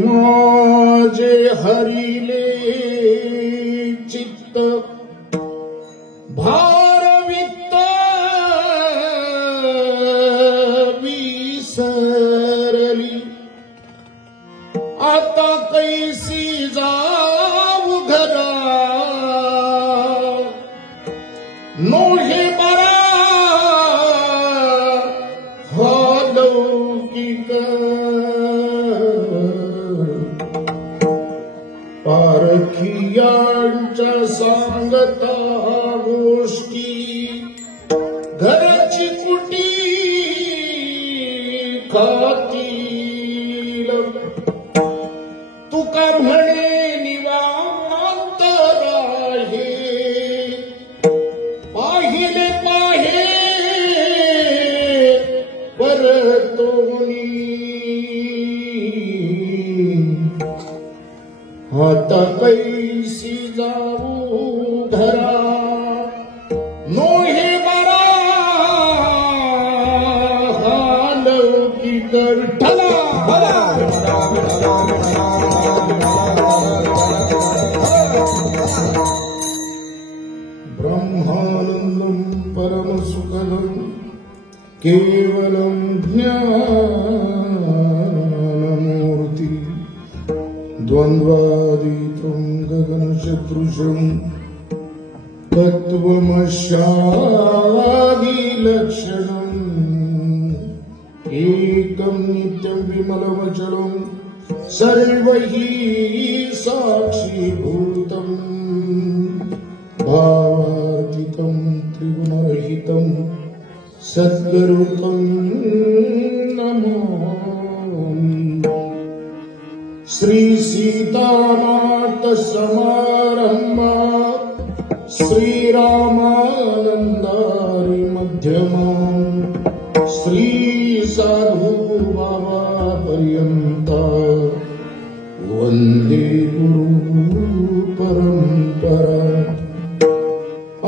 माझे हरिले चित्त भारवित्त विसरली, आता कैसी जाऊ घरा नोहे बरा हा लौकिक पारखियांच्या सांगता गोष्टी घराची कुटी खातील, तुका म्हणे निवांत राहे पाहिले पाहे परतोनी, आता कैसी जाऊ घरा नोहे बरा हा लौकिक ठला ब्रह्मानंदं परमसुखदं केवलं ज्ञानमूर्ति द्वन्द्वातीतं गगनसदृशं तत्त्वमस्यादिलक्षणम् एकं नित्यं विमलमचलं सर्वैः साक्षीभूतं भावातीतं त्रिगुणरहितं सद्गुरुं नमामि। श्री सीतानाथ समारंभा श्रीरामानंदारि मध्यमा श्री साधु बाबा पर्यंता वंदे गुरु परंपरा।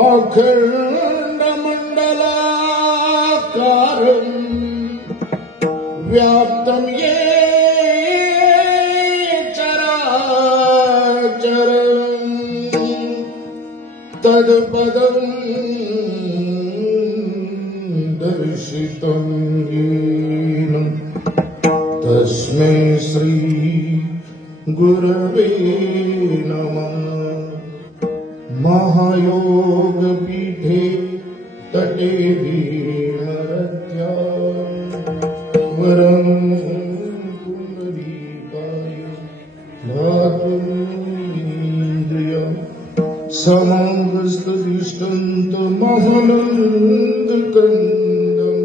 अखंड मंडलाकारं व्याप्तं येन चराचरं तत्पदं दर्शितं येन तस्मै श्री गुरवे नमः। महायोगपीठे तटे भीमरत्या वरं पुंडरीकाय धातुमिन्द्रियं समागस्तदिष्टन्तमहानन्दकन्दं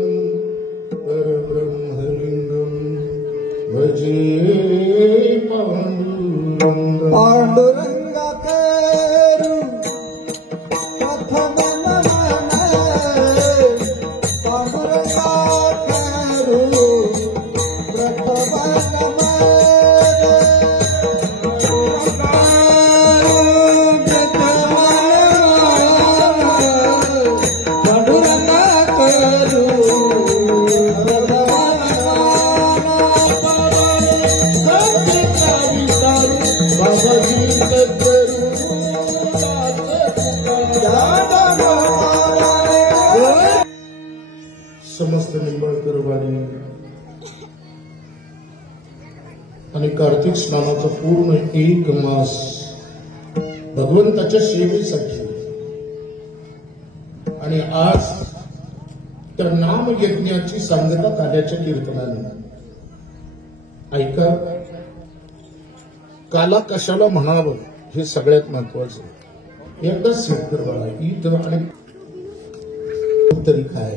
परब्रह्मलिङ्गं भजे पाण्डुरङ्गं। पाण्डुरङ्गकेरु समस्त निंबाळकर वाणी आणि कार्तिक स्नानाचा पूर्ण एक मास भगवंताच्या सेवेसाठी आणि आज त्या नाम यज्ञाची सांगता काल्याच्या कीर्तनाने ऐका। काला कशाला म्हणावं हे सगळ्यात महत्वाचं। एकच शेतकर बाळा इथं आणि तरी काय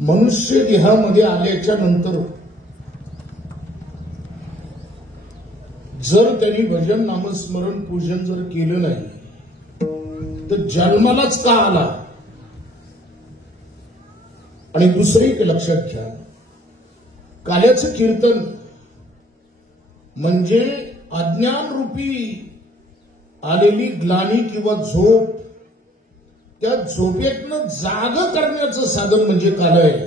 मनुष्य देहामध्ये आल्याच्या नंतर जर त्यांनी भजन नामस्मरण पूजन जर केलं नाही तर जन्मालाच का आला। आणि दुसरी एक लक्षात घ्या, काल्याचं कीर्तन म्हणजे अज्ञान रूपी आलेली ग्लानी किंवा झोप त्या झोपेतनं जाग करण्याचं साधन म्हणजे काल आहे।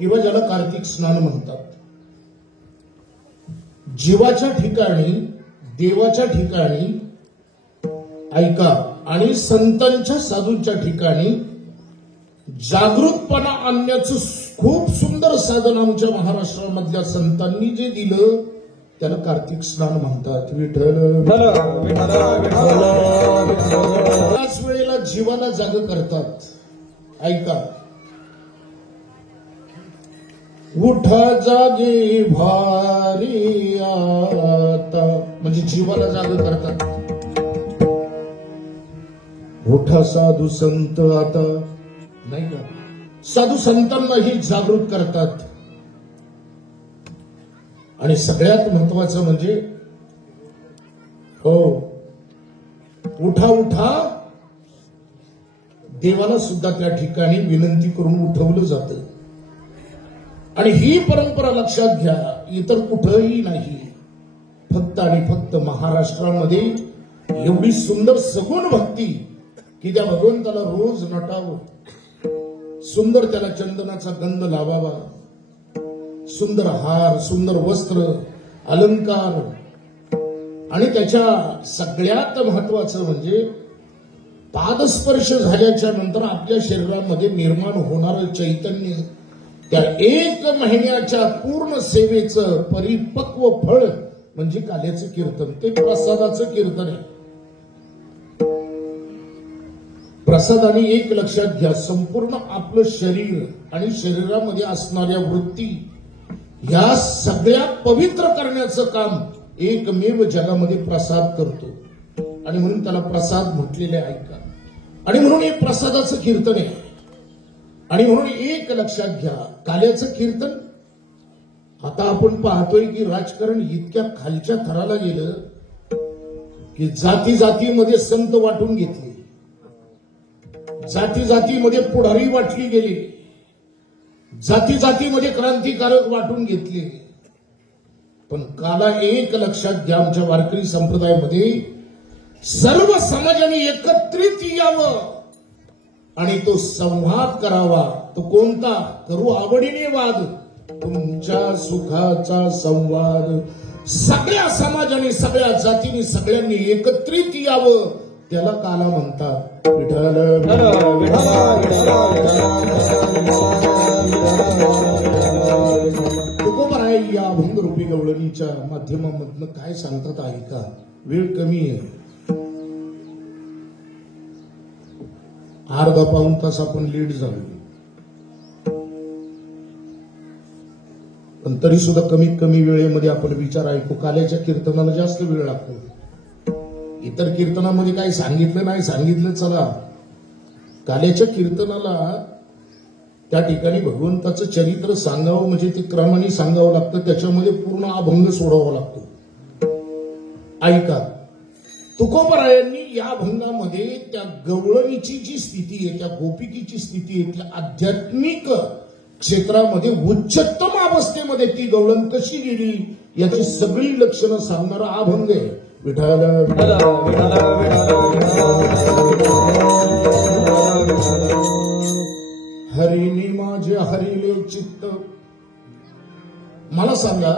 किंवा ज्याला कार्तिक स्नान म्हणतात, जीवाच्या ठिकाणी, देवाच्या ठिकाणी ऐका, आणि संतांच्या साधूंच्या ठिकाणी जागृतपणा आणण्याचं खूप सुंदर साधन आमच्या महाराष्ट्रामधल्या संतांनी जे दिलं त्याला कार्तिक स्नान म्हणतात. विठ्ठल त्याच वेळेला जीवाला जाग करतात. ऐका, उठा जागे भारी आता, म्हणजे जीवाला जाग करतात. उठा साधू संत आता, नाही का, साधू संतांनाही जागृत करतात. आणि सगळ्यात महत्वाचं म्हणजे हो, उठा उठा देवाला सुद्धा त्या ठिकाणी विनंती करून उठवलं जातं. आणि ही परंपरा लक्षात घ्या, इतर कुठंही नाही, फक्त आणि फक्त महाराष्ट्रामध्ये एवढी सुंदर सगुण भक्ती की त्या भगवंताला रोज नटावं, सुंदर त्याला चंदनाचा गंध लावावा, सुंदर हार, सुंदर वस्त्र, अलंकार, आणि त्याच्या सगळ्यात महत्वाचं म्हणजे पादस्पर्श झाल्याच्या नंतर आपल्या शरीरामध्ये निर्माण होणारं चैतन्य, त्या 1 महिन्याच्या पूर्ण सेवेचं परिपक्व फळ म्हणजे काल्याचं कीर्तन. ते प्रसादाचं कीर्तन आहे. प्रसादाने एक लक्षात घ्या, संपूर्ण आपलं शरीर आणि शरीरामध्ये असणाऱ्या वृत्ती या सगळ्या पवित्र करण्याचं काम एकमेव जगामध्ये प्रसाद करतो. आणि म्हणून त्याला प्रसाद म्हटलेले ऐका. आणि म्हणून हे प्रसादाचं कीर्तन आहे. आणि म्हणून एक लक्षात घ्या, काल्याचं कीर्तन. आता आपण पाहतोय की राजकारण इतक्या खालच्या थराला गेलं की जाती जातीमध्ये संत वाटून घेतले, जाती जातीमध्ये पुढारी वाटली गेली, जाती जातीमध्ये क्रांतिकारक वाटून घेतले. पण काला एक लक्षात घ्या, आमच्या वारकरी संप्रदायामध्ये सर्व समाजाने एकत्रित यावं आणि तो संवाद करावा. तो कोणता? करू आवडीने वाद, तुमच्या सुखाचा संवाद. सगळ्या समाजाने, सगळ्या जातीने, सगळ्यांनी एकत्रित यावं, त्याला काला म्हणतात. विठ्ठल तुकोबाराय या अभंगरूपी गवळणीच्या माध्यमामधनं काय सांगतात ऐका. वेळ कमी आहे, अर्धा पाऊण तास आपण लेट झालो, पण तरी सुद्धा कमीत कमी वेळेमध्ये आपण विचार ऐकू. काल्याच्या कीर्तनाला जास्त वेळ लागतो. इतर कीर्तनामध्ये काही सांगितलं नाही, सांगितलं चला. काल्याच्या कीर्तनाला त्या ठिकाणी भगवंताचं चरित्र सांगावं म्हणजे ते क्रमाने सांगावं लागतं. त्याच्यामध्ये पूर्ण अभंग सोडावा लागतो. ऐका, तुकोबारायांनी या अभंगामध्ये त्या गवळणीची जी स्थिती आहे, त्या गोपिकेची स्थिती आहे, त्या आध्यात्मिक क्षेत्रामध्ये उच्चतम अवस्थेमध्ये ती गवळण कशी गेली याची सगळी लक्षणं सांगणारा अभंग आहे. विठ्ठल हरिने माझे हरिले चित्त. मला सांगा,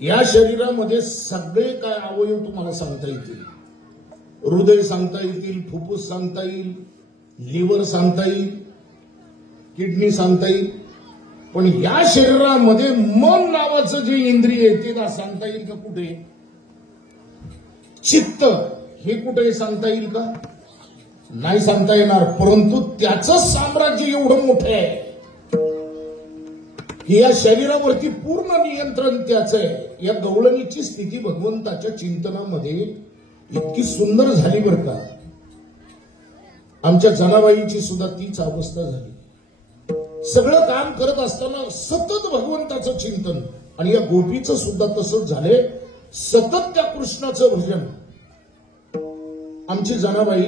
या शरीरामध्ये सगळे काय अवयव तुम्हाला सांगता येतील? हृदय सांगता येतील, फुफ्फुस सांगता येईल, लिव्हर सांगता येईल, किडनी सांगता येईल, पण या शरीरामध्ये मन नावाचं जे इंद्रिय आहे ते सांगता येईल का? कुठे? चित्त हे कुठे सांगता येईल का? नाही सांगता येणार. परंतु त्याचं साम्राज्य एवढं मोठं आहे की या शरीरावरती पूर्ण नियंत्रण त्याचं आहे. या गवळणीची स्थिती भगवंताच्या चिंतनामध्ये इतकी सुंदर झाली बरं का. आमच्या जनाबाईंची सुद्धा तीच अवस्था झाली. सगळं काम करत असताना सतत भगवंताचं चिंतन. आणि या गोपीचं सुद्धा तसंच झालंय, सतत त्या कृष्णाचं भजन. आमची जनाबाई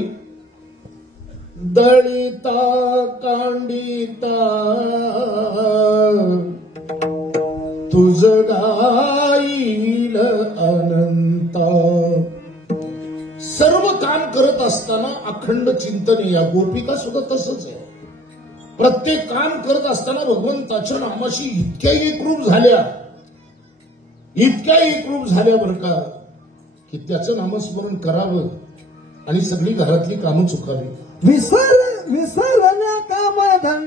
दळिता कांडिता तुझ गाईल अनंता. सर्व काम करत असताना अखंड चिंतन. या गोपिका सुद्धा तसंच आहे. प्रत्येक काम करत असताना भगवंताच्या नामाशी इतक्या एकरूप झाल्या बरं का, की त्याचं नामस्मरण करावं आणि सगळी घरातली कामं चुकावी. विसरण्या कामधन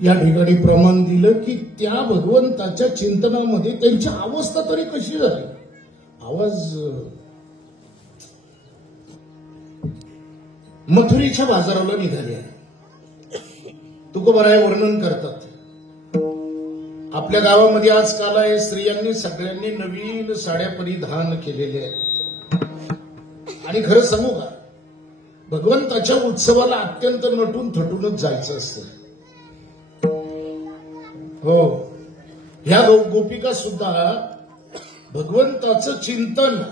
या ठिकाणी प्रमाण दिलं की त्या भगवंताच्या चिंतनामध्ये त्यांची अवस्था तरी कशी झाली. आवाज मथुरेच्या बाजाराला निघाले. तुकोबाराय वर्णन करतात, आपल्या गावामध्ये आजकाल आहे स्त्रियांनी सगळ्यांनी नवीन साड्या परिधान केलेल्या आहेत. आणि खरं सांगू का, भगवंताच्या उत्सवाला अत्यंत नटून थटूनच जायचं असतं. हो, ह्या गोपिका सुद्धा भगवंताचं चिंतन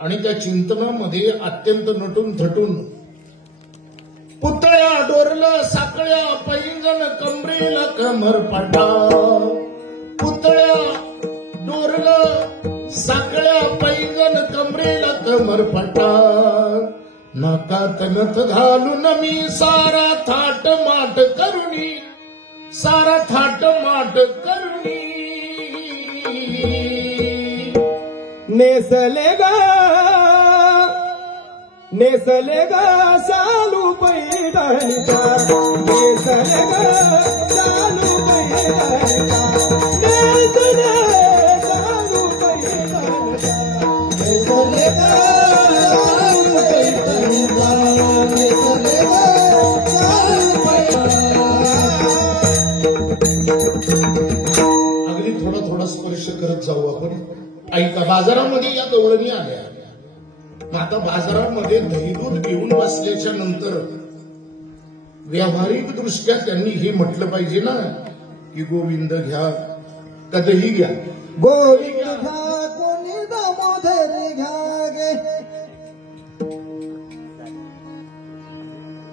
आणि त्या चिंतनामध्ये अत्यंत नटून थटून, पुतळ्या डोरलं साकळ्या पैंजण कमरेला कमरपटा, पुतळ्या डोरलं साकळ्या पैंजण कमरेला कमरपटा, नाकात नथ घालून मी सारा थाट माट करुणी, सारा थाट माट करुणी, नेसले ग सालू पैठणीचा, नेसले ग सालू पैठणीचा, नेसले सालू पैठणीचा, नेसले ग सालू पैठणीचा, नेसले ग सालू पैठणीचा. अगदी थोडा थोडा स्पर्श करत जाऊ आपण. ऐका, बाजारामध्ये या गवळणी आल्या. आता बाजारामध्ये दहीदूध घेऊन बसल्याच्या नंतर व्यावहारिक दृष्ट्या त्यांनी हे म्हटलं पाहिजे ना की गोविंद घ्या का दही घ्या. गोविंद घ्या कोणी दामोदर घ्या गे.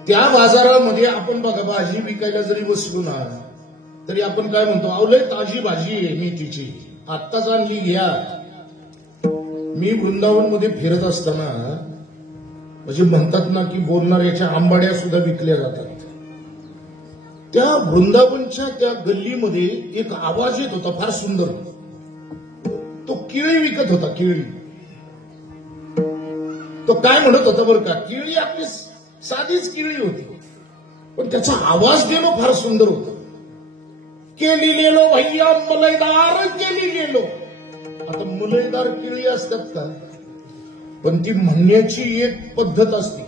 त्या बाजारामध्ये आपण बघा, भाजी विकायला जरी बसलो ना तरी आपण काय म्हणतो, अवलय ताजी भाजी आहे मेथीची, आत्ताच आणली घ्या. मी वृंदावन मध्ये फिरत असताना म्हणजे म्हणतात ना की बोलणाऱ्याच्या आंबाड्या सुद्धा विकल्या जातात. त्या वृंदावनच्या त्या गल्लीमध्ये एक आवाज येत होता फार सुंदर. तो केळी विकत होता, केळी. तो काय म्हणत होता बरं का, केळी आपली साधीच केळी होती, पण त्याचा आवाज देणं फार सुंदर होता. केली गेलो भैया मलईदार केली गेलो. आता मलईदार केळी असतात का, पण ती म्हणण्याची एक पद्धत असते.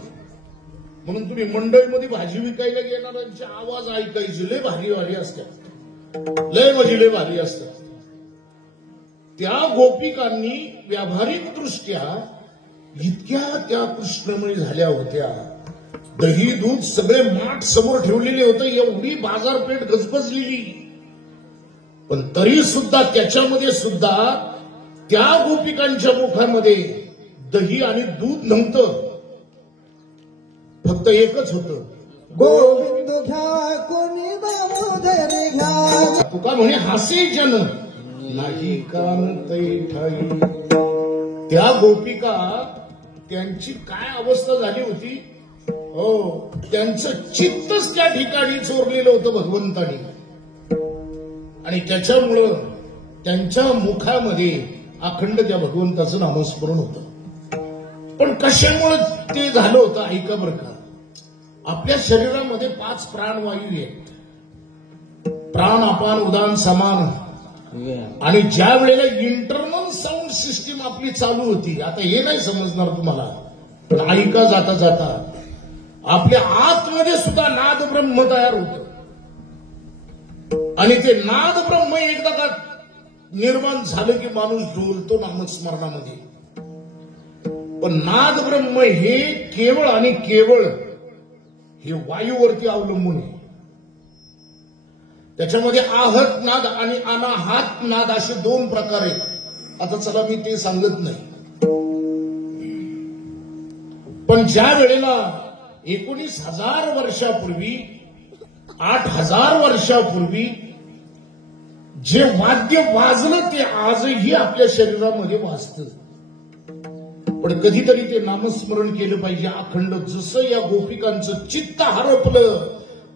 म्हणून तुम्ही मंडईमध्ये भाजी विकायला गेणाऱ्यांचे आवाज ऐकायचे, लय भारी भारी असतात, लय म्हणजे लय भारी असतात. त्या गोपिकांनी व्यावहारिक दृष्ट्या इतक्या त्या कृष्णमयी झाल्या होत्या. दही दूध सगळे माठ समोर ठेवलेले होते, एवढी बाजारपेठ गजबजलेली, पण तरी सुद्धा त्याच्यामध्ये सुद्धा त्या गोपिकांच्या मुखामध्ये दही आणि दूध नव्हतं, फक्त एकच होतं, गोविंद घ्या कोणी दामोदर घ्या. तुका म्हणे हासे जन नाही कांतै ठाई. त्या गोपिका त्यांची काय अवस्था झाली होती, हो, त्यांचं चित्तच त्या ठिकाणी चोरलेलं होतं भगवंतानी. आणि त्याच्यामुळं त्यांच्या मुखामध्ये अखंड त्या भगवंताचं नामस्मरण होतं. पण कशामुळे ते झालं होतं ऐका बरं का. आपल्या शरीरामध्ये 5 प्राणवायू आहेत, प्राण अपान उदान समान. आणि ज्या वेळेला इंटरनल साऊंड सिस्टीम आपली चालू होती, आता हे नाही समजणार तुम्हाला, पण ऐका जाता जाता आपल्या आतमध्ये सुद्धा नाद ब्रह्म तयार होतं. आणि ते नाद ब्रह्म एकदा का निर्माण झालं की माणूस डोलतो नामस्मरणामध्ये. पण नाद ब्रह्म हे केवळ आणि केवळ हे वायूवरती अवलंबून आहे. त्याच्यामध्ये आहत नाद आणि अनाहत नाद असे 2 प्रकार आहेत. आता चला मी ते सांगत नाही, पण ज्या वेळेला 19,000 वर्षापूर्वी 8,000 वर्षापूर्वी जे वाद्य वाजलं ते आजही आपल्या शरीरामध्ये वाजतं. पण कधीतरी ते नामस्मरण केलं पाहिजे अखंड. जसं या गोपिकांचं चित्त हरपलं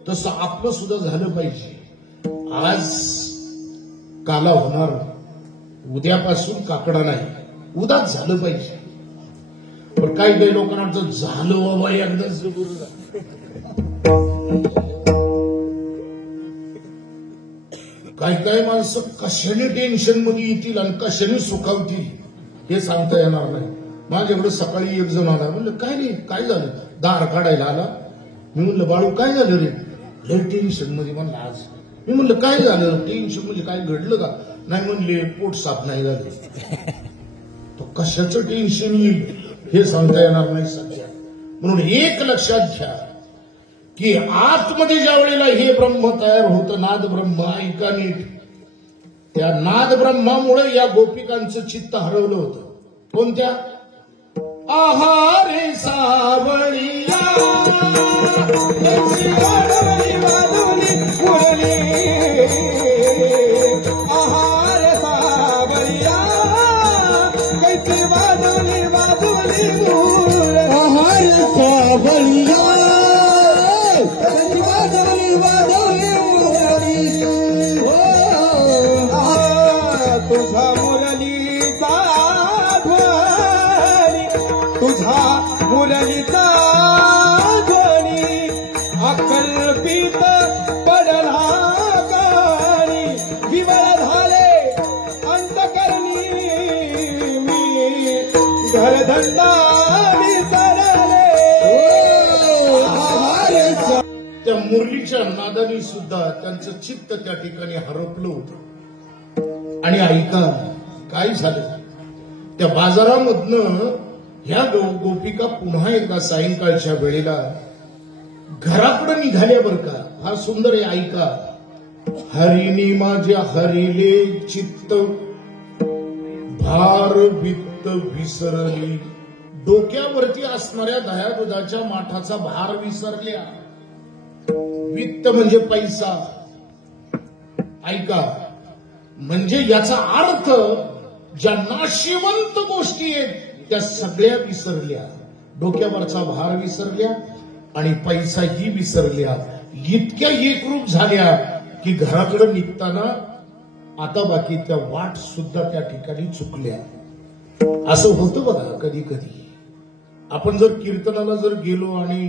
तसं आपलं सुद्धा झालं पाहिजे. आज काला होणार, उद्यापासून काकडा नाही, उद्याच झालं पाहिजे. पण काही काही लोकांना वाटतं झालं बाबा एकदाच बरं झालं. काही काही माणसं कशाने टेन्शन मध्ये येतील आणि कशाने सुखावतील हे सांगता येणार नाही. माझ्याकडे सकाळी एक जण आला, म्हणलं काय रे काय झालं, दार काढायला आला. मी म्हणलं बाळू काय झालं रे, लय टेन्शन मध्ये म्हणलं आज. मी म्हणलं काय झालं, टेन्शन म्हणजे काय घडलं का, नाही म्हणले पोट साफ नाही झालं. तो कशाचं टेन्शन येईल हे सांगता येणार नाही सध्या. म्हणून एक लक्षात घ्या की आतमध्ये ज्या वेळेला हे ब्रह्म तयार होतं, नाद ब्रह्म, ऐका नीट, त्या नाद ब्रह्मामुळे या गोपिकांचं चित्त हरवलं होतं. कोणत्या, आहारे सावळिया आहार सावळिया कैसी वादुली वादुली आहार सावळिया वादुली वादुली तुझा मुरलीचा ध्वनी, तुझा मुरलीचा ध्वनी अकल्पित पडला कानी, विवळ झाले अंतकरणी मी घरधंदा विसरले. त्या मुरलीच्या नादाने सुद्धा त्यांचं चित्त त्या ठिकाणी हरपलं होतं. आणि ऐका काय झालं, त्या बाजारामधनं ह्या गोपिका पुन्हा एकदा सायंकाळच्या वेळेला घराकडे निघाल्या बरं का. फार सुंदर आहे, ऐका. हरिणी माझ्या हरिले चित्त, भार वित्त विसरली. डोक्यावरती असणाऱ्या दह्या दुधाच्या माठाचा भार विसरल्या. वित्त म्हणजे पैसा, ऐका. म्हणजे याचा अर्थ ज्या नाशिवंत गोष्टी आहेत त्या सगळ्या विसरल्या. डोक्यावरचा भार विसरल्या आणि पैसाही विसरल्या. इतक्या एकरूप झाल्या की घराकडे निघताना आता बाकी त्या वाट सुद्धा त्या ठिकाणी चुकल्या. असं होतं बघा कधी कधी. आपण जर कीर्तनाला जर गेलो आणि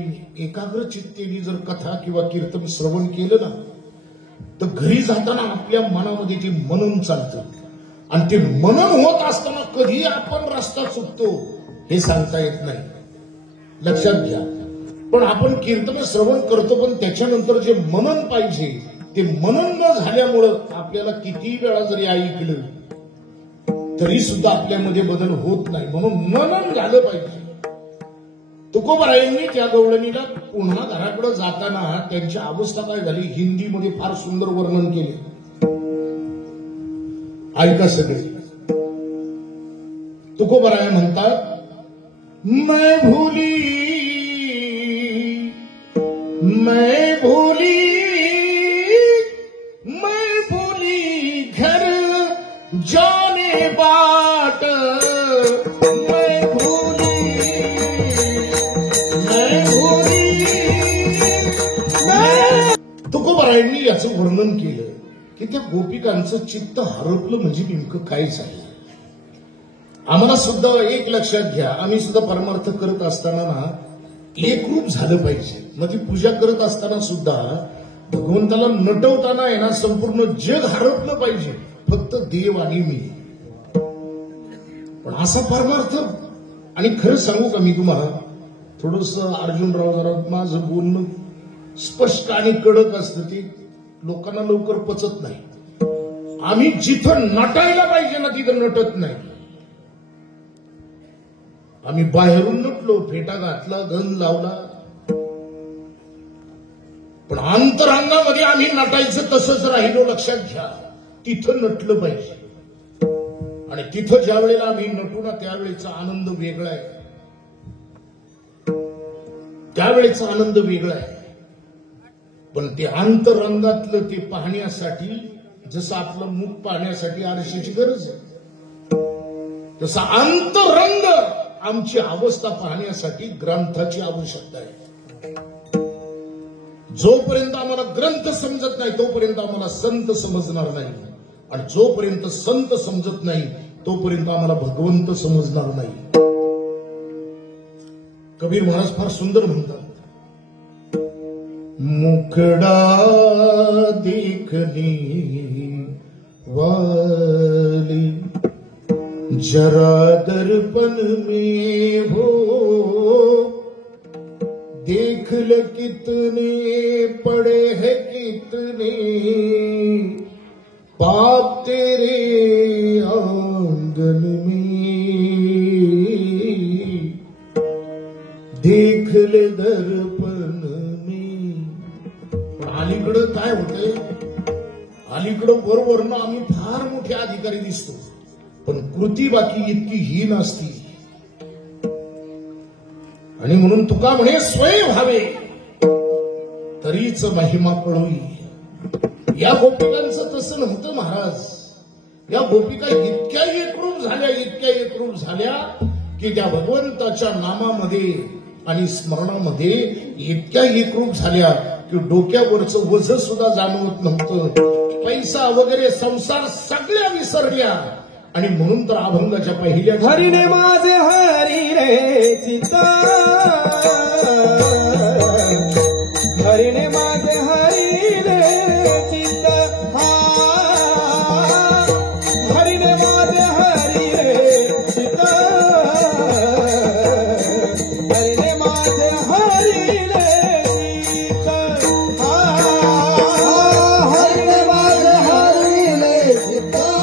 एकाग्र चित्तेने जर कथा किंवा कीर्तन श्रवण केलं ना, तर घरी जाताना आपल्या मनामध्ये ते मनन चालतं. आणि ते मनन होत असताना कधी आपण रस्ता चुकतो हे सांगता येत नाही, लक्षात घ्या. पण आपण कीर्तन श्रवण करतो, पण त्याच्यानंतर जे मनन पाहिजे ते मनन न झाल्यामुळं आपल्याला किती वेळा जरी ऐकलं तरी सुद्धा आपल्यामध्ये बदल होत नाही. म्हणून मनन झालं पाहिजे. तुकोबारायांनी त्या गवळणीला पुन्हा घराकडे जाताना त्यांची अवस्था काय झाली हिंदीमध्ये फार सुंदर वर्णन केले. ऐका सगळे. तुकोबाराय म्हणतात, मैं भूली मैं भूली मैं भूली घर जाने बाट, मैं भूली मैं भूली मैं. तुकोबारायांनी याचं वर्णन केलं की त्या गोपिकांचं चित्त हरपलं म्हणजे नेमकं काय झालं. आम्हाला सुद्धा एक लक्षात घ्या, आम्ही सुद्धा परमार्थ करत असताना ना एकरूप झालं पाहिजे. मग ती पूजा करत असताना सुद्धा भगवंताला नटवताना आहे ना संपूर्ण जग हरपलं पाहिजे, फक्त देव आणि मी. पण असा परमार्थ. आणि खरं सांगू का मी तुम्हाला, थोडस अर्जुनराव जरा माझं बोलणं स्पष्ट आणि कडक असतं, ते लोकांना लवकर पचत नाही. आम्ही जिथं नटायला पाहिजे ना तिथं नटत नाही. आम्ही बाहेरून नटलो, फेटा घातला, गंध लावला, पण अंतरांगामध्ये आम्ही नटायचं तसंच राहिलो. लक्षात घ्या, तिथं नटलं पाहिजे. आणि तिथं ज्या वेळेला आम्ही नटू ना त्यावेळेचा आनंद वेगळा आहे, त्यावेळेचा आनंद वेगळा आहे. पण ते अंतरंगातलं ते पाहण्यासाठी जसं आपलं मुख पाहण्यासाठी आरशाची गरज आहे, तसा अंतरंग आमची अवस्था पाहण्यासाठी ग्रंथाची आवश्यकता आहे. जोपर्यंत आम्हाला ग्रंथ समजत नाही तोपर्यंत आम्हाला संत समजणार नाही, आणि जोपर्यंत संत समजत नाही तोपर्यंत आम्हाला भगवंत समजणार नाही. कबीर महाराज फार सुंदर म्हणतात, मुखडा देखने वाली जरा दर्पण में हो, देख ल कितने पड़े हैं कितने पाप तेरे आंगन में, देख ले दर्पण में. पण अलीकडं काय होतंय, अलीकडं वरवरनं आम्ही फार मोठे अधिकारी दिसतो, पण कृती बाकी इतकी हीन असती. आणि म्हणून तुका म्हणे स्वय व्हावे तरीच महिमा कळोई. या गोपिकांचं तसं नव्हतं महाराज. या गोपिका इतक्या एकरूप झाल्या की त्या भगवंताच्या नामामध्ये आणि स्मरणामध्ये इतक्या एकरूप झाल्या की डोक्यावरचं वज सुद्धा जाणवत नव्हतं. पैसा वगैरे संसार सगळ्या विसरल्या. आणि म्हणून तर अभंगाच्या पहिल्या हरिने माझे हरी रे चित्ता, हरिने माझे हरी रे चित्ता, हरिने माझे हरी रे चित्ता, हरिने माझे हरी रे चित्ता, हरिने माझे हरी रे चित्ता,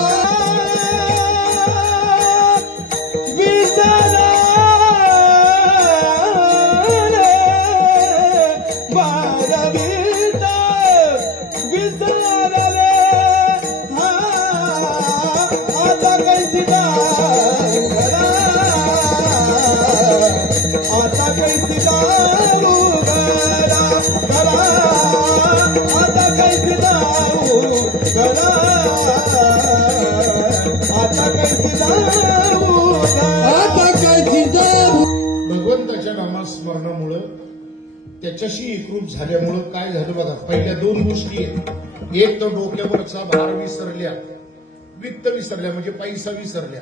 भगवंताच्या नामस्मरणामुळं त्याच्याशी एकरूप झाल्यामुळं काय झालं बघा. पहिल्या दोन गोष्टी आहेत. एक तर डोक्यावरचा भार विसरल्या, वित्त विसरल्या म्हणजे पैसा विसरल्या.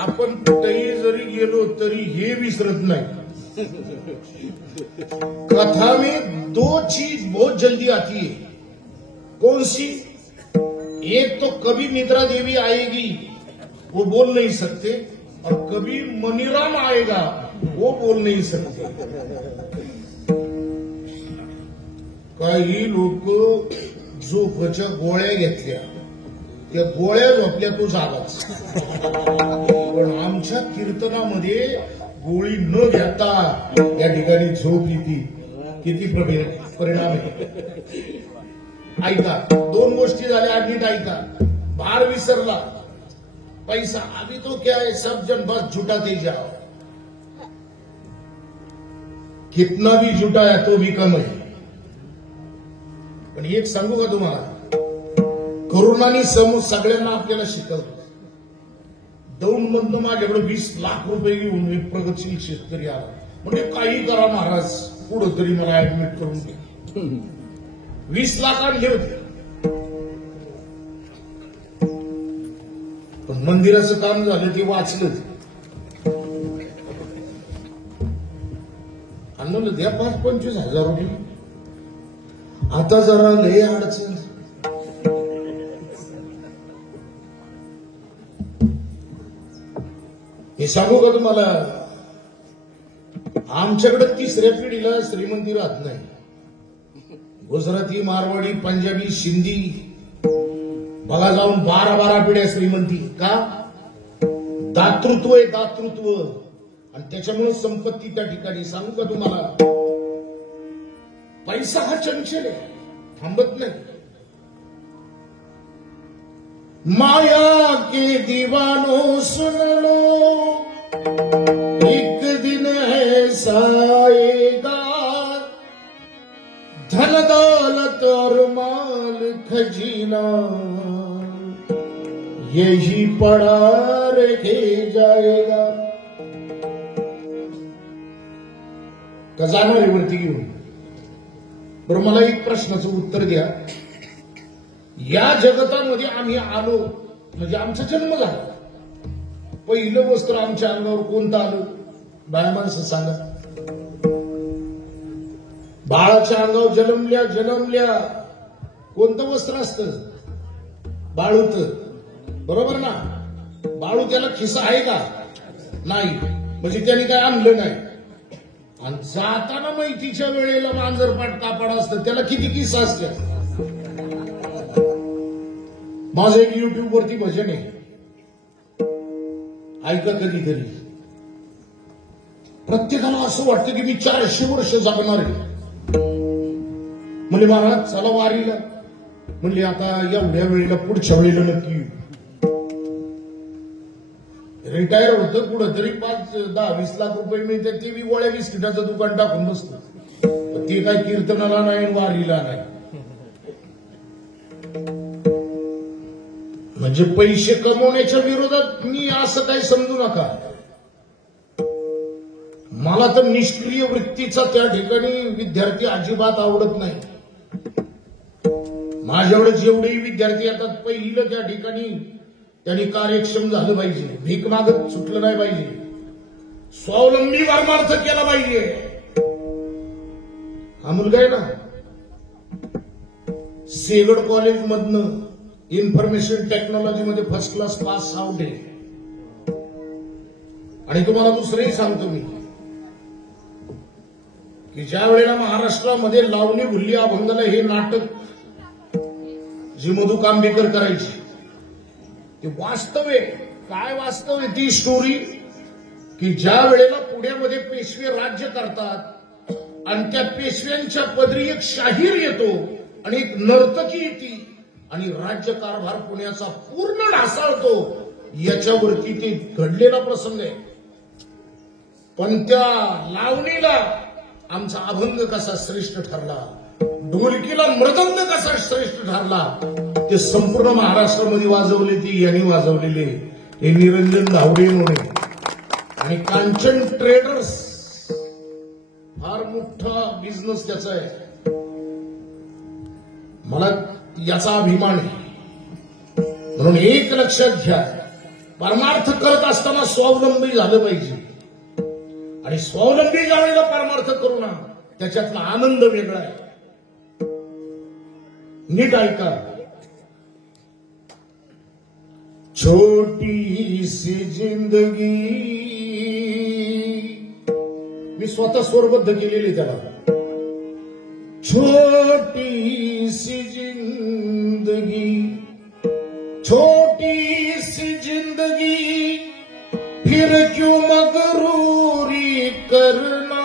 आपण कुठेही जरी गेलो तरी हे विसरत नाही. कथा में दो चीज बहुत जल्दी आती है. कौन सी? एक तो कभी निद्रा देवी आएगी, वो बोल नहीं सकते, और कभी मनीराम आएगा, वो बोल नहीं सकते. काही लोक झोपेच्या गोळ्या घेतल्या, त्या गोळ्या झोपल्या तो जागाच. पण आमच्या कीर्तनामध्ये गोळी न घेता या ठिकाणी झोप येते. किती परिणाम आहे. ऐका, दोन गोष्टी झाल्या. नीट ऐका. भार विसरला, पैसा. अभी तो क्या है, सब जन बस जुटा दे जाओ. कितना भी जुटाया तो भी कम है. पण एक सांगू का तुम्हाला, करोनाने सगळ्यांना आपल्याला शिकवलं. दौंडमधनं माझ्याकडे 20 लाख रुपये घेऊन एक प्रगतशील शेतकरी आला. म्हणजे काही करा महाराज, पुढं तरी मला ऍडमिट करून घ्या. 20 लाख आणले होते. पण मंदिराचं काम झालं ते वाचलं. आणि म्हणलं द्या 5-25 हजार रुपये. आता जरा लय अडचण. हे सांगू का तुम्हाला, आमच्याकडे 3ऱ्या पिढीला श्रीमंती राहत नाही. गुजराती, मारवाडी, पंजाबी, सिंधी बघा जाऊन 12 पिढ्या श्रीमंती. का? दातृत्व आहे, दातृत्व. आणि त्याच्यामुळे संपत्ती त्या ठिकाणी. सांगू का तुम्हाला, पैसा हा चंचल आहे, थांबत नाही. माया के दीवानो सुन लो, एक दिन ऐसा आएगा, धन दौलत और माल खजीना यही पड़ा रखे जाएगा. का जाणार आहे वरती घेऊन? बरं, मला एक प्रश्नाचं उत्तर द्या. या जगतामध्ये आम्ही आलो म्हणजे आमचा जन्म झाला. पहिलं वस्त्र आमच्या अंगावर कोणतं आलं? बाया माणसं सांगा. बाळाच्या अंगावर जन्मल्या कोणतं वस्त्र असतं? बाळूत. बरोबर ना? बाळू त्याला खिसा आहे का? नाही. म्हणजे त्याने काय आणलं नाही. आणि जाताना मैतीच्या वेळेला मांजरपाट कापड असतं, त्याला किती किस्सा असतात. माझं एक युट्यूब वरती भजन आहे, ऐका कधीतरी. प्रत्येकाला असं वाटतं की मी 400 वर्ष जगणार आहे. म्हणजे महाराज चला वारीला. म्हणले आता एवढ्या वेळेला पुढच्या वेळेला नक्की येऊ. रिटायर होतं कुठं तरी 5-10-20 लाख रुपये मिळतात, ते मी गोळ्या बिस्किटाचं दुकान टाकून बसतो. ते काय कीर्तनाला नाही वारीला नाही. म्हणजे पैसे कमवण्याच्या विरोधात मी असं काही समजू नका. मला तर निष्क्रिय वृत्तीचा त्या ठिकाणी विद्यार्थी अजिबात आवडत नाही. माझ्याकडे जेवढेही विद्यार्थी येतात, पहिलं त्या ठिकाणी त्यांनी कार्यक्षम झालं पाहिजे, भीक मागत सुटलं नाही पाहिजे, स्वावलंबी परमार्थ केला पाहिजे. हा मुलगा आहे ना, सेगड कॉलेज मधनं इन्फॉर्मेशन टेक्नॉलॉजी मध्ये फर्स्ट क्लास पास आउट आहे. आणि तुम्हाला दुसरंही सांगतो मी की ज्या वेळेला महाराष्ट्रामध्ये लावणी भुल्ली अभंगाला हे नाटक जी मधु कांबेकर करायची, ते वास्तव आहे. काय वास्तव आहे ती स्टोरी? की ज्या वेळेला पुण्यामध्ये पेशवे राज्य करतात आणि त्या पेशव्यांच्या पदरी एक शाहीर येतो आणि एक नर्तकी येते आणि राज्यकारभार पुण्याचा पूर्ण ढासळतो, याच्यावरती ते घडलेला प्रसंग आहे. पण त्या लावणीला आमचा अभंग कसा श्रेष्ठ ठरला, ढोलकीला मृदंग कसा श्रेष्ठ ठरला, ते संपूर्ण महाराष्ट्रामध्ये वाजवले ती यांनी वाजवलेले हे निरंजन धावडे होणे आणि कांचन ट्रेडर्स. फार मोठा बिझनेस त्याचा आहे. मला याचा अभिमान आहे. म्हणून एक लक्षात घ्या, परमार्थ करत असताना स्वावलंबी झालं पाहिजे. आणि स्वावलंबी ज्या वेळेला परमार्थ करू ना, त्याच्यातला आनंद वेगळा आहे. नीट ऐका. छोटी सी जिंदगी, मी स्वतः स्वरबद्ध केलेली त्याला. छोटी सी जिंदगी, छोटी सी जिंदगी, फिर क्यों मगरूरी करना.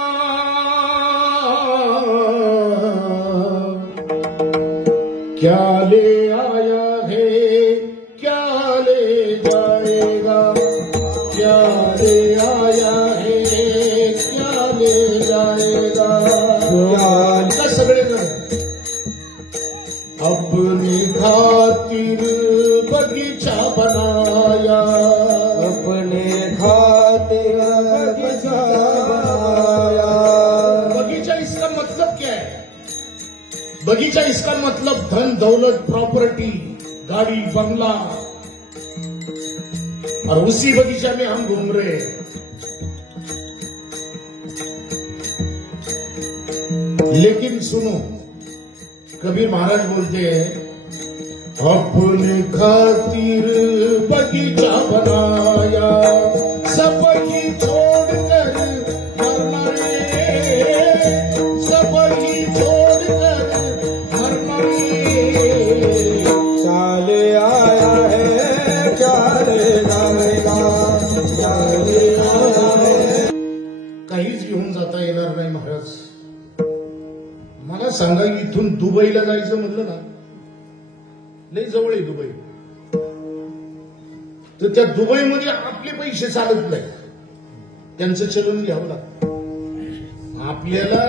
क्या ले आया है, क्या ले जाएगा, क्या ले आया है, क्या ले जाएगा. सगळे अपनी खातिर बगीचा बनाया, अपने खातिर बगीचा बनाया. बगीचा इसका मतलब क्या है? बगीचा इसका मतलब धन दौलत प्रॉपर्टी, गाड़ी बंगला. और उसी बगीचा में हम घूम रहे हैं. लेकिन सुनो, कबीर महाराज बोलते हैं, अपने खातिर बगीचा बनाया, सब ही छोड़कर मरना रे, सब ही छोड़कर मरना रे. चाले आया है, चाले जाएगा, चाले आया है. काहीच घेऊन जाता येणार नाही महाराज. मला सांगा, इथून दुबईला जायचं म्हणलं ना, लय जवळ आहे दुबई. तर त्या दुबईमध्ये आपले पैसे चालत नाही, त्यांचं चलन घ्यावं लागतं. आपल्याला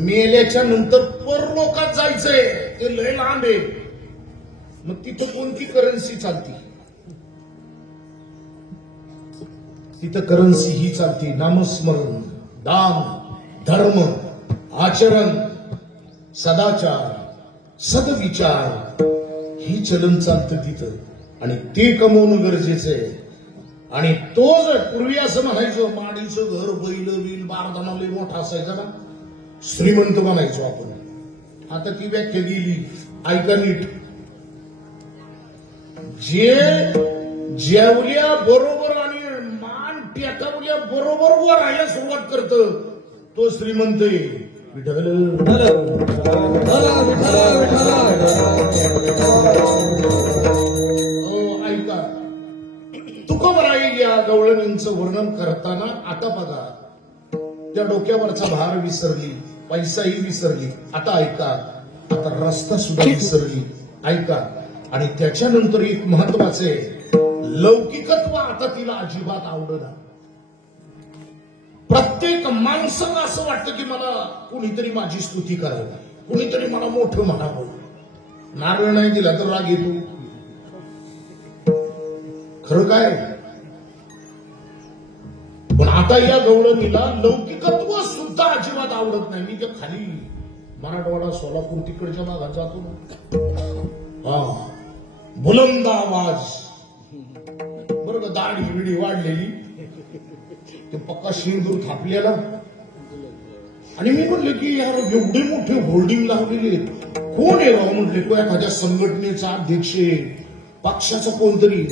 मेल्याच्या नंतर परलोकात जायचंय, ते लय लांब आहे. मग तिथं कोणती करन्सी चालती? तिथं करन्सी ही चालती नामस्मरण, दान, धर्म, आचरण, सदाचार, सदविचार ही चलन चालतं तिथं आणि ते कमवणं गरजेचं आहे. आणि तो जर पूर्वी असं म्हणायचं माडीचं घर बैल बिल बारदाना लई मोठा असायचा ना, श्रीमंत म्हणायचो आपण. आता ती व्याख्या गेली. ऐका नीट. जे जेवल्या बरोबर आणि मान टेकवल्या बरोबर वर राहायला सुरुवात करतं तो श्रीमंत आहे. विठ्ठल ऐका. तुकोबराई या गवळणींचं वर्णन करताना आता बघा, त्या डोक्यावरचा भार विसरली, पैसाही विसरली. आता ऐका, आता रस्ता सुद्धा विसरली. ऐका. आणि त्याच्यानंतर एक महत्वाचे लौकिकत्व आता तिला अजिबात आवडणार. प्रत्येक माणसाला असं वाटतं की मला कुणीतरी माझी स्तुती करावी, कुणीतरी मला मोठं म्हणावं. नारळ नाही दिला तर राग येतो. खरं काय. पण आता या गवळणीला लौकिकत्व सुद्धा अजिबात आवडत नाही. मी त्या खाली मराठवाडा सोलापूर तिकडच्या भागात जातो ना, बुलंद आवाज बरं का, दाढी बिडी वाढलेली, ते पक्का शेंदूर थापलेला. आणि मी म्हटलं की यार एवढे मोठे होल्डिंग लावलेले कोण आहे राव. म्हटले तो एखाद्या संघटनेचा अध्यक्ष आहे, पक्षाचा कोणतरी.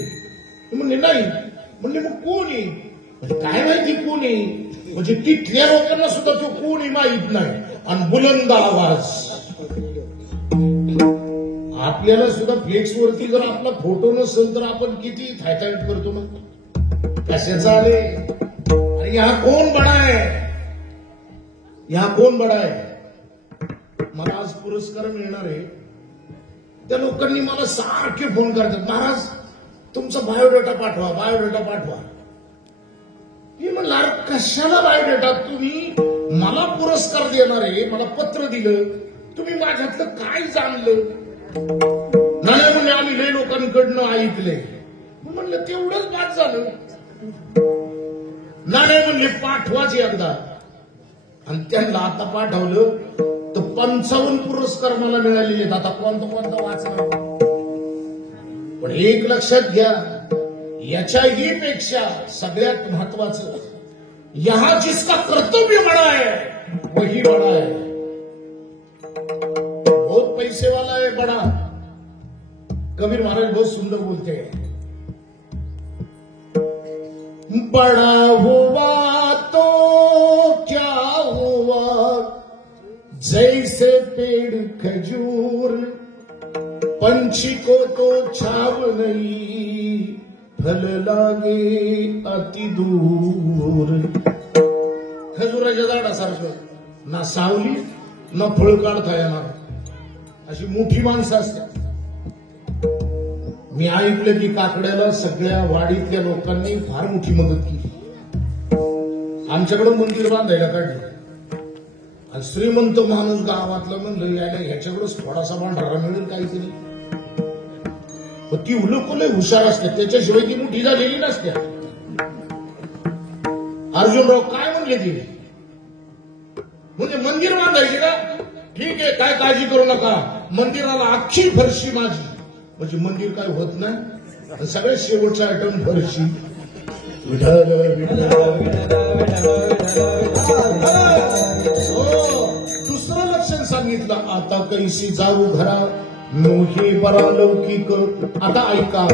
म्हणले नाही. म्हणले मग कोण आहे. म्हणजे काय माहिती कोण आहे. म्हणजे तिथल्या लोकांना सुद्धा तो कोण आहे माहित नाही. आणि बुलंद आवाज. आपल्याला सुद्धा फ्लेक्स वरती जर आपला फोटो नसेल तर आपण किती थायथाईट करतो ना. कशाचं आले. अरे यहाँ कोण बडा है, यहाँ कोण बडा है. मला आज पुरस्कार मिळणार आहे. त्या लोकांनी मला सारखे फोन करतात, महाराज तुमचा बायोडेटा पाठवा, बायोडेटा पाठवा. मी म्हणलं अरे कशाला बायोडेटा. तुम्ही मला पुरस्कार देणार आहे, मला पत्र दिलं, तुम्ही माझ्यातलं काय जाणलं. नाही म्हणजे आम्ही लय लोकांकडनं ऐकले. म्हणलं तेवढंच बाद झालं. नाही म्हणले पाठवाच एकदा. आणि त्यांना आता पाठवलं तर 55 पुरस्कार मला मिळालेले आहेत. आता कोणता कोणता वाचणार. पण एक लक्षात घ्या, याच्याही पेक्षा सगळ्यात महत्वाचं, यहां जिसका कर्तव्य बड़ा है वही बड़ा है. बहुत पैसे वाला है बड़ा. कबीर महाराज बहुत सुंदर बोलते हैं, बड़ा हुआ तो क्या हुआ, जैसे पेड़ खजूर, पंछी को तो छाव नहीं, फल लागे अति दूर. खजुराच्या झाडासारखं ना सावली ना फळ काढता येणार अशी मोठी माणसं असतात. मी ऐकलं की काकड्याला सगळ्या वाडीतल्या लोकांनी फार मोठी मदत केली. आमच्याकडे मंदिर बांधायला काढलं. आणि श्रीमंत माणूस गावातलं म्हणलं यायला ह्याच्याकडेच थोडासा भांडारा मिळेल काहीतरी. ती उलकुले हुशार असतात, त्याच्याशिवाय ती मोठी झालेली नसते. अर्जुनराव काय म्हणले ती, म्हणजे मंदिर बांधायचे का, ठीक आहे काय काळजी करू नका, मंदिराला अख्खी फरशी माझी. म्हणजे मंदिर काय होत नाही. सगळ्यात शेवटचा आयटम फरशी. दुसरं लक्षण सांगितलं, आता कैसी जाऊ घरा मोहे बरा लौकिक. आता ऐका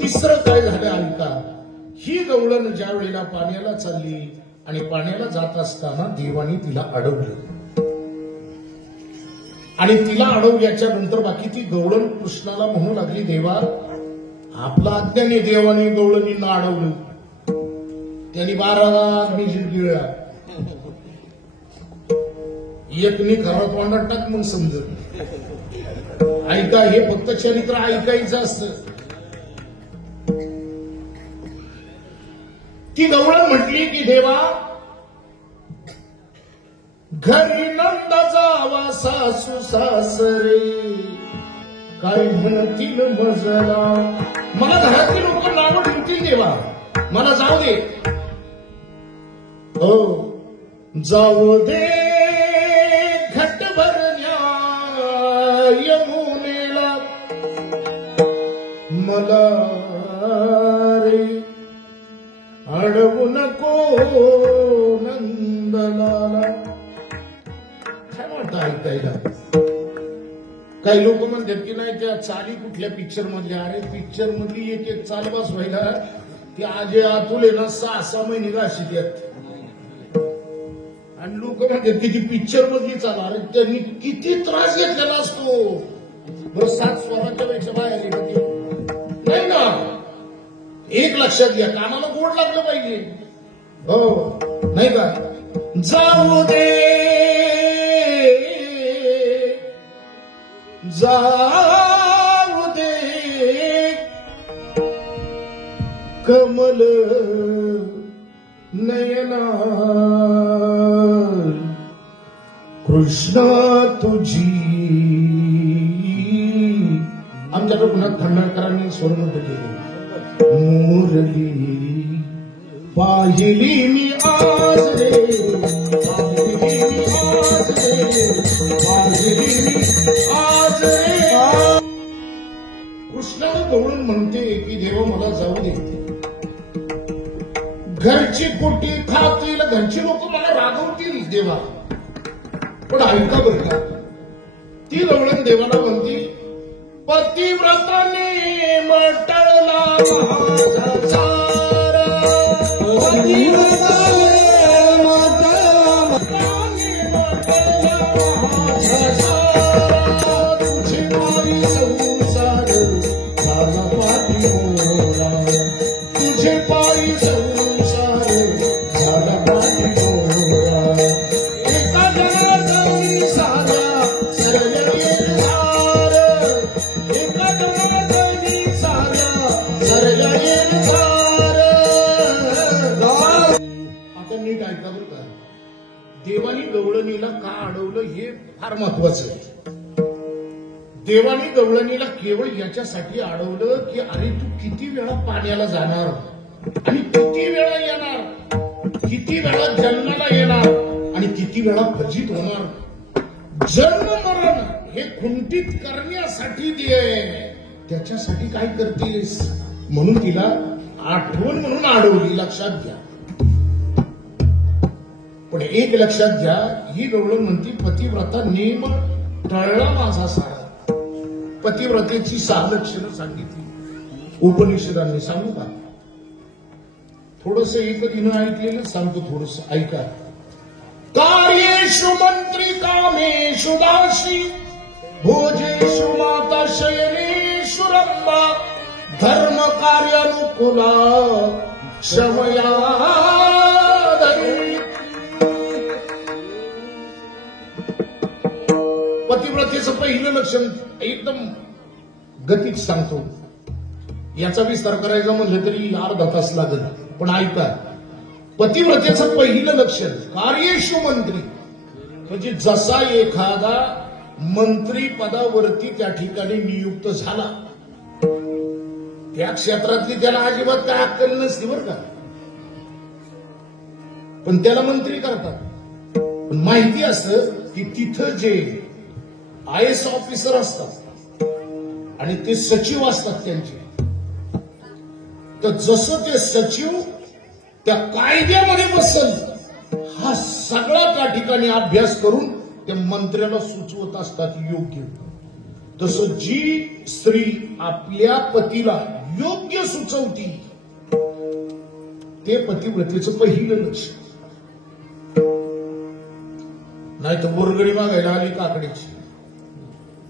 तिसरं काय झालं ऐका. ही गवळण ज्या वेळेला पाण्याला चालली आणि पाण्याला जात असताना देवाने तिला अडवलं. आणि तिला अडवल्याच्या नंतर बाकी ती गवळण कृष्णाला म्हणू लागली, देवा आपला अज्ञानी देवाने गवळणींना अडवलं, त्यांनी 12 मी गिळला. एकनी खरा तोंडात टाक मग समजत. ऐका हे फक्त चरित्र ऐकायचं असतं. ती गवळण म्हटली की देवा घरी नंद जावा सासू सासरे काय म्हणतील मजला. मला घरातील लोक नावं ठेवतील देवा, मला जाऊ दे. हो जाऊ दे काही लोक म्हणतात की नाही त्या चाली कुठल्या पिक्चर मधल्या, अरे पिक्चर मधली एक एक चाल बसवायला ती आजे आतुल आहे ना 6-6 महिने गाशी त्यात, आणि लोक म्हणतात की ती पिक्चर मधली चाल, अरे त्यांनी किती त्रास घेतलेला असतो बरं. 7 स्वराच्या पेक्षा बाहेर येतं ते नाही ना. एक लक्षात घ्या, कानाला गोड लागलं पाहिजे, हो नाही का. जाऊ दे जाऊ दे कमल नयना कृष्णा तुझी. आमच्याकडे पुन्हा खंडाळकरांनी स्वर्णपद केले. मुरली पाहिली मी आज रे, पाहिली मी आज रे, पाहिली मी आज रे. कृष्णानं गवळून म्हणते की देवा मला जाऊ दे, घरची पोटी खातील, घरची लोक मला रागवतील देवा, पण ऐका बरं का. ती गवळण देवाला म्हणती पतिव्रताने मटळला माझा सारा, पतिव्रताने मटळला माझा सारा. तुझे पायी संसार झाला पाठीवरा, तुझे पायी संसार झाला पाठीवरा. एका जनार्दनी सारा सरले धार, एका जनार्दनी सारा सरले धार. आता नीट ऐका बरं का. देवानी गवळणीला का अडवलं हे फार महत्वाचं आहे. देवानी गवळणीला केवळ याच्यासाठी अडवलं की अरे तू किती वेळा पाण्याला जाणार आणि किती वेळा येणार, किती वेळा जन्माला येणार आणि किती वेळा फजित होणार. जन्म मरण हे खुंटीत करण्यासाठी त्याच्यासाठी काय करतेस म्हणून तिला आठवण म्हणून अडवली, लक्षात घ्या. पण एक लक्षात घ्या, ही गवळण म्हणती पतिव्रता नेम टळला माझा सारा. पतिव्रतेची 6 लक्षणं सांगितली उपनिषदांनी. सांगू का? थोडस एकदिनं ऐकलेलं सांगतो, थोडस ऐका. कार्येषु मंत्री कामेषु दासी, भोजेषु माता शयनेषु रंबा, धर्म कार्यानुकूला क्षमया धरी. पतिव्रतेचं पहिलं लक्षण एकदम गतीत सांगतो. याचा विस्तार करायचा म्हणलं तरी अर्धा तास लागेल, पण ऐका. पतिव्रतेचं पहिलं लक्षण कार्येषु मंत्री, म्हणजे जसा एखादा मंत्री पदावरती त्या ठिकाणी नियुक्त झाला, त्या क्षेत्रातली त्याला अजिबात काय अक्कल नसते बरं का, पण त्याला मंत्री करतात. पण माहिती असतं की तिथं जे IAS ऑफिसर असतात आणि ते सचिव असतात त्यांचे, तर जसं ते सचिव त्या कायद्यामध्ये बसल हा सगळा त्या ठिकाणी अभ्यास करून त्या मंत्र्याला सुचवत असतात योग्य. तसं जी स्त्री आपल्या पतीला योग्य सुचवती ते पतिव्रतेचं पहिलं लक्ष. नाही तर बोरगडी मागायला आली काकडीची,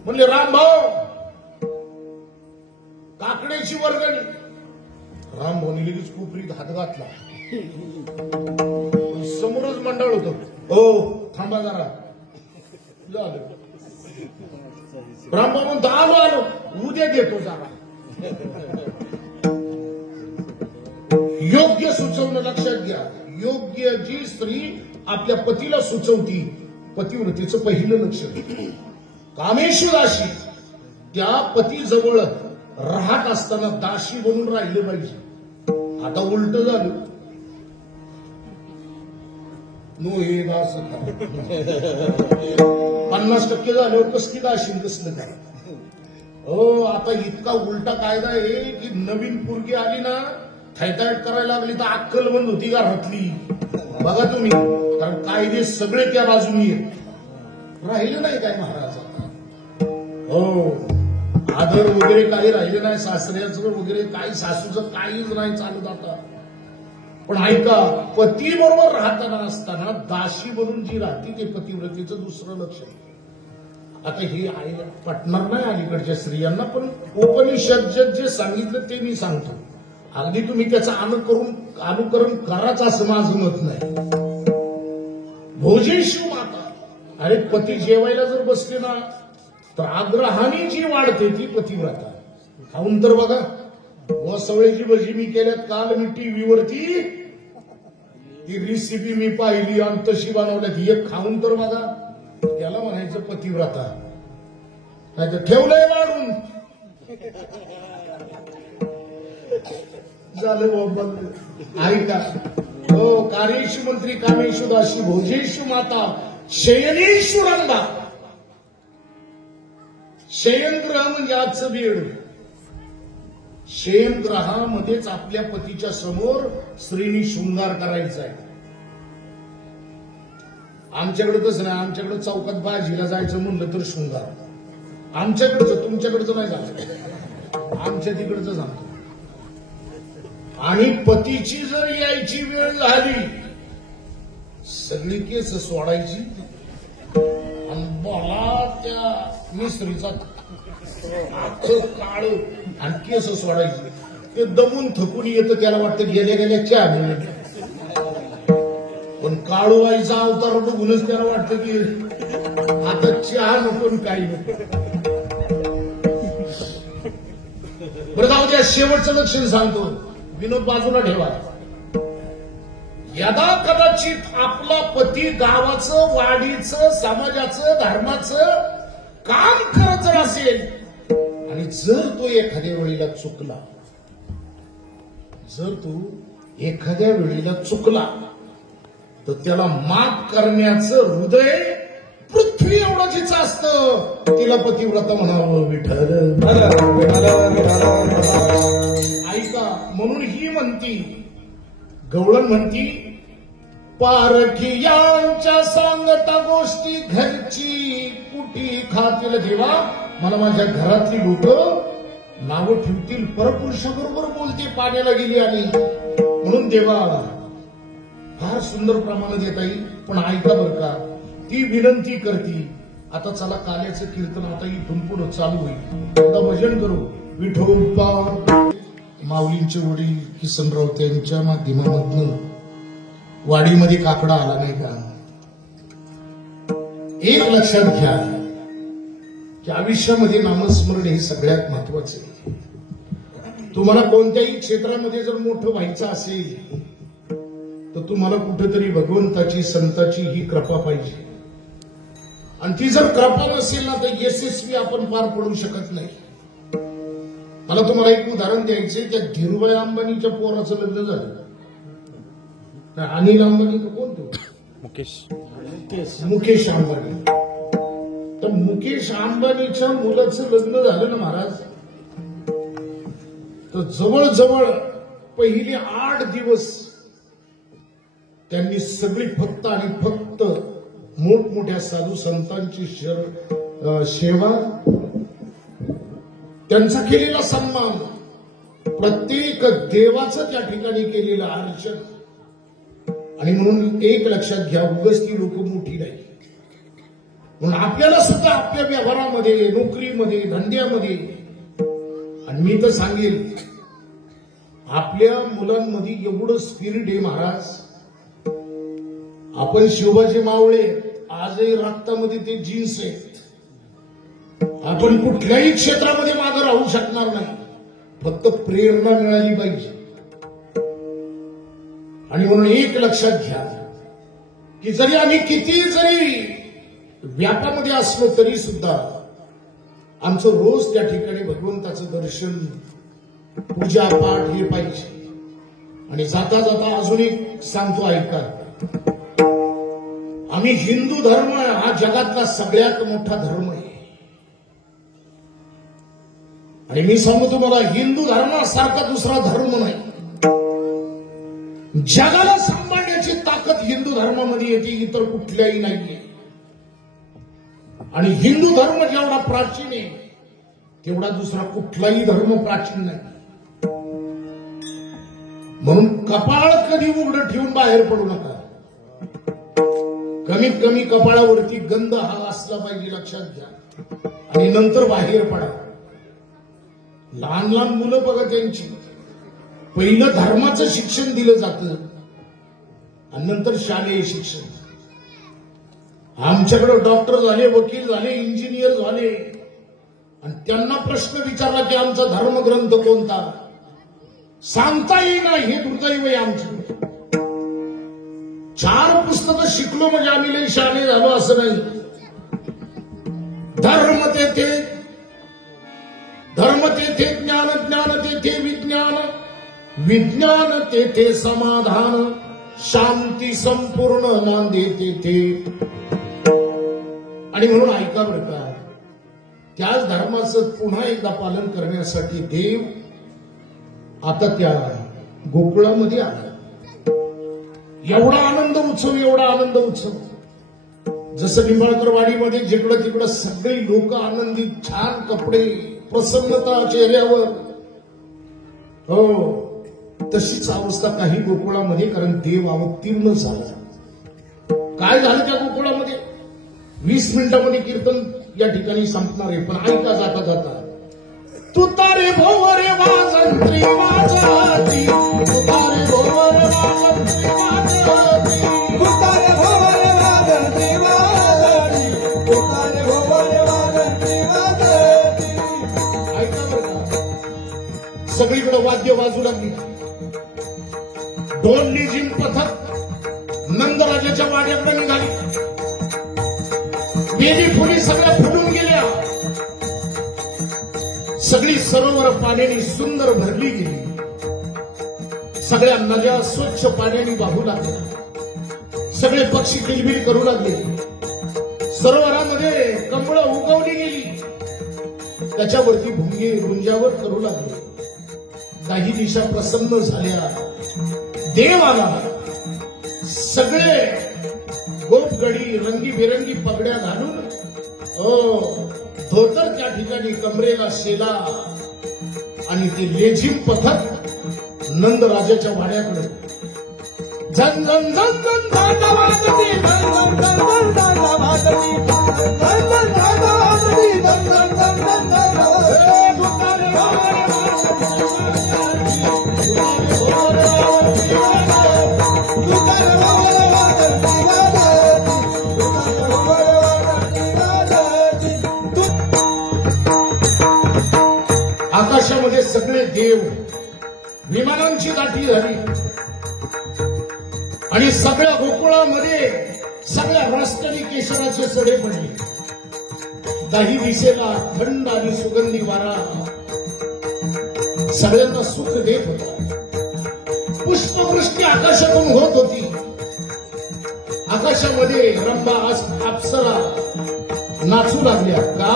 म्हणले रामभाऊ काकड्याची वर्गणी. रामभाऊनी लगेच कोपरीत हात घातला. समोरच मंडळ होतं. हो थांबा जरा. झालं. रामभाऊ म्हणतो आलो उद्या देतो जरा. योग्य सुचवणं लक्षात घ्या. योग्य जी स्त्री आपल्या पतीला सुचवती पतिव्रतेचं पहिलं लक्ष. कामेषु दासी, त्या पतीजवळ राहत असताना दासी बनून राहिले पाहिजे. आता उलट झालं. नो हे दास 50% झाल्यावर कसली दाशी कसलं काय. हो आता इतका उलटा कायदा आहे की नवीन पोरगी आली ना थैताट करायला लागली तर अक्कल बंद होती घरातली. बघा तुम्ही, कारण कायदे सगळे त्या बाजूनी राहिले नाही काय महाराज. हो, आदर वगैरे काही राहिलं नाही, सासऱ्याचं वगैरे काही, सासूचं काहीच नाही चालत आता. पण ऐका, पती बरोबर राहताना असताना दाशी बनून जी राहते ते पतिव्रतेचं दुसरं लक्षण. आता ही आई पटणार नाही अलीकडच्या स्त्रियांना, पण उपनिषद जे सांगितलं ते मी सांगतो. अगदी तुम्ही त्याचं अनुकरण कराच असं माझं मत नाही. भोजेशु माता, अरे पती जेवायला जर बसले ना तर आग्रहाने जी वाढते ती पतिव्रता. खाऊन तर बघा, वसवळीची भजी मी केल्यात काल, मी टीव्हीवरती ती रेसिपी मी पाहिली आणि तशी बनवल्यात, एक खाऊन तर बघा. त्याला म्हणायचं पतिव्रता. नाही तर ठेवलंय वाढून झालं बाबा. ऐका, हो, कार्येषु मंत्री कामेषु दाशी भोजेषु माता शयनेषु रंभा. शयनग्रह म्हणजे आजचं बेड. शयनग्रहामध्येच आपल्या पतीच्या समोर स्त्रीनी शृंगार करायचा आहे. आमच्याकडे तसं नाही, आमच्याकडे चौकात भाजीला जायचं म्हणलं तर शृंगार. आमच्याकडचं, तुमच्याकडचं नाही झालं, आमच्या तिकडचं सांगतो. आणि पतीची जर यायची वेळ झाली, सगळी केस सोडायची आणि मला त्या मिस्त्रीचा काळ आणि केस सोडायची. ते दमून थकून येतं, त्याला वाटतं गेल्या गेल्या चहा मिळेल. पण काळूबाईचा अवतार बघूनच त्याला वाटतं की आता चहा नको काही नको. बरं, जाऊ द्या, शेवटचं लक्षण सांगतो, विनोद बाजूला ठेवा. यदा कदाचित आपला पती गावाचं, वाडीचं, समाजाचं, धर्माचं काम करत जर असेल आणि जर तो एखाद्या वेळेला चुकला, जर तो एखाद्या वेळेला चुकला तर त्याला माफ करण्याचं हृदय पृथ्वी एवढं जिचं असतं, तिला पतिव्रता म्हणावं. विठ्ठल ऐका, म्हणून ही म्हणती, गवळण म्हणती, पारखियांच्या सांगता गोष्टी घरची कुठी खातील देवा. मला माझ्या घरातली लोक नावं ठेवतील, परपुरुषाबरोबर बोलते, पाण्याला गेली आणि म्हणून देवा. फार सुंदर प्रमाण देता येईल, पण ऐका बरं का, ती विनंती करती. आता चला, काल्याचं कीर्तन आता इथून पुढे चालू होईल. आता भजन करू. विठोबा माऊलींचे वडील किसनराव त्यांच्या माध्यमामधनं वाडीमध्ये काकडा आला नाही का. एक लक्षात घ्या की आयुष्यामध्ये नामस्मरण हे सगळ्यात महत्वाचं आहे. तुम्हाला कोणत्याही क्षेत्रामध्ये जर मोठं व्हायचं असेल तर तुम्हाला कुठेतरी भगवंताची, संताची ही कृपा पाहिजे. आणि ती जर कृपा नसेल ना तर यशस्वी आपण पार पडू शकत नाही. मला तुम्हाला एक उदाहरण द्यायचंय. त्या धीरूभाई अंबानीच्या पोराचं लग्न झालं. अनिल अंबानी का कोण तो? मुकेश अंबानी. तर मुकेश अंबानीच्या मुलाचं लग्न झालं ना महाराज, तर जवळजवळ पहिले 8 दिवस त्यांनी सगळी फक्त आणि फक्त मोठमोठ्या साधू संतांची सेवा, त्यांचा केलेला सन्मान, प्रत्येक देवाचं त्या ठिकाणी केलेलं अर्चन. आणि म्हणून एक लक्षात घ्या, उगाच ती लोक मोठी नाही. म्हणून आपल्याला सुद्धा आपल्या व्यवहारामध्ये, नोकरीमध्ये, धंद्यामध्ये, आणि मी तर सांगेल आपल्या मुलांमध्ये एवढं स्पिरिट आहे महाराज. आपण शिवबाजी मावळे, आजही रक्तामध्ये ते जीन्स आहेत. आपण कुठल्याही क्षेत्रामध्ये मागे राहू शकणार नाही, फक्त प्रेरणा मिळाली पाहिजे. आणि म्हणून एक लक्षात घ्या की जरी आम्ही किती जरी व्यापामध्ये असलो तरी सुद्धा आमचं रोज त्या ठिकाणी भगवंताचं दर्शन, पूजा पाठ हे पाहिजे. आणि जाता जाता अजून एक सांगतो, ऐका. आम्ही हिंदू धर्म हा जगातला सगळ्यात मोठा धर्म आहे. आणि मी सांगू तुम्हाला, हिंदू धर्मासारखा दुसरा धर्म नाही. जगाला सांभाळण्याची ताकद हिंदू धर्मामध्ये येते, इतर कुठल्याही नाहीये. आणि हिंदू धर्म जेवढा प्राचीन आहे तेवढा दुसरा कुठलाही धर्म प्राचीन नाही. म्हणून कपाळ कधी उघडं ठेवून बाहेर पडू नका. कमीत कमी कपाळावरती गंध हा असला पाहिजे, लक्षात घ्या. आणि नंतर बाहेर पडा. लहान लहान मुलं बघा, त्यांची पहिलं धर्माचं शिक्षण दिलं जातं आणि नंतर शालेय शिक्षण. आमच्याकडे डॉक्टर झाले, वकील झाले, इंजिनियर झाले आणि त्यांना प्रश्न विचारला की आमचा धर्मग्रंथ कोणता, सांगता येईना. हे दुर्दैव आहे आमचं. 4 पुस्तकं शिकलो म्हणजे आम्ही लई शहाणे झालो असं नाही. धर्म तेथे ज्ञान, ज्ञान तेथे विज्ञान, विज्ञान तेथे समाधान, शांती संपूर्ण नांदे तेथे. आणि म्हणून ऐका बरं का, त्याच धर्माचं पुन्हा एकदा पालन करण्यासाठी देव आता त्या गोकुळामध्ये आला. एवढा आनंद उत्सव, एवढा आनंद उत्सव. जसं निंबाळकर वाडीमध्ये जिकडं तिकडं सगळी लोक आनंदित, छान कपडे, प्रसन्नता चेहऱ्यावर. हो, तशीच अवस्था काही गोकुळामध्ये, कारण देव अवतीर्ण झाला. काय झालं त्या गोकुळामध्ये? 20 मिनिटांमध्ये कीर्तन या ठिकाणी संपणार आहे, पण ऐका जाता जाता. तुतारे भोवरे वाजंत्री वाजती, तुतारे भोवरे वाजंत्री वाजती, तुतारे भोवरे वाजंत्री वाजती, तुतारे भोवरे वाजंत्री वाजती. ऐका बरं का, सगळीकडे वाद्य वाजू लागली. ढोल निजीम पथक नंदराजाच्या वाड्याकडे निघाली. बेली फुली सगळ्या फुटून गेल्या. सगळी सरोवर पाण्याने सुंदर भरली गेली. सगळ्या नद्या स्वच्छ पाण्याने वाहू लागल्या. सगळे पक्षी किलबिल करू लागले. सरोवरामध्ये कमळं उगवली गेली. त्याच्यावरती भुंगे गुंजावट करू लागले. काही दिशा प्रसन्न झाल्या. देव आला. सगळे गोपगडी रंगीबेरंगी पगड्या घालून, धोतर त्या ठिकाणी कमरेला शेला आणि ते लेझिम पथक नंदराजाच्या वाड्याकडे. झन झन झन झन झन वाजती, झन झन झन झन झन वाजती, झन झन झन वाजती, झन झन झन झन झन वाजती. तुतारे भोवरे वाजंत्री वाजती, तुतारे भोवरे वाजंत्री वाजती, तुतारे भोवरे वाजंत्री वाजती, तुतारे भोवरे वाजंत्री वाजती. आकाशामध्ये सगळे देव, विमानांची गाठी झाली आणि सगळ्या गोकुळामध्ये सगळ्या रस्त्याने केशराचे सडे पडले. काही दिशेला थंड आणि सुगंधी वारा सगळ्यांना सुख देत होता. पुष्पवृष्टी आकाशातून होत होती. आकाशामध्ये रंभा अप्सरा नाचू लागल्या. का?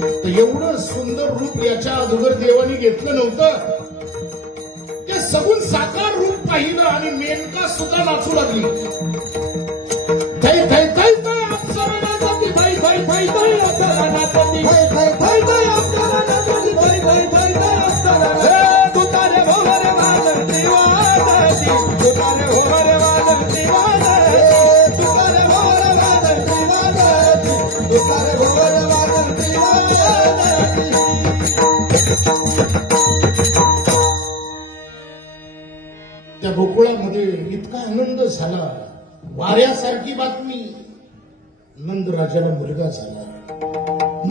तर एवढं सुंदर रूप याच्या अगोदर देवानी घेतलं नव्हतं. ते सगून साकार रूप पाहिलं आणि मेनका सुद्धा नाचू लागली. थै थै थै थै अप्सरा नाचती, थै थै थै थै अप्सरा नाचती, थै थै थै थै अप्सरा नाचती, थै थै थै थै अप्सरा नाचती. तुतारे भोवरे वाजंत्री वाजती, तुतारे भोवरे वाजंत्री वाजती, तुतारे भोवरे वाजंत्री वाजती, तुतारे भोवरे वाजंत्री वाजती. त्या गोकुळामध्ये इतका आनंद झाला. वाऱ्यासारखी बातमी, नंदराजाला मुलगा झाला.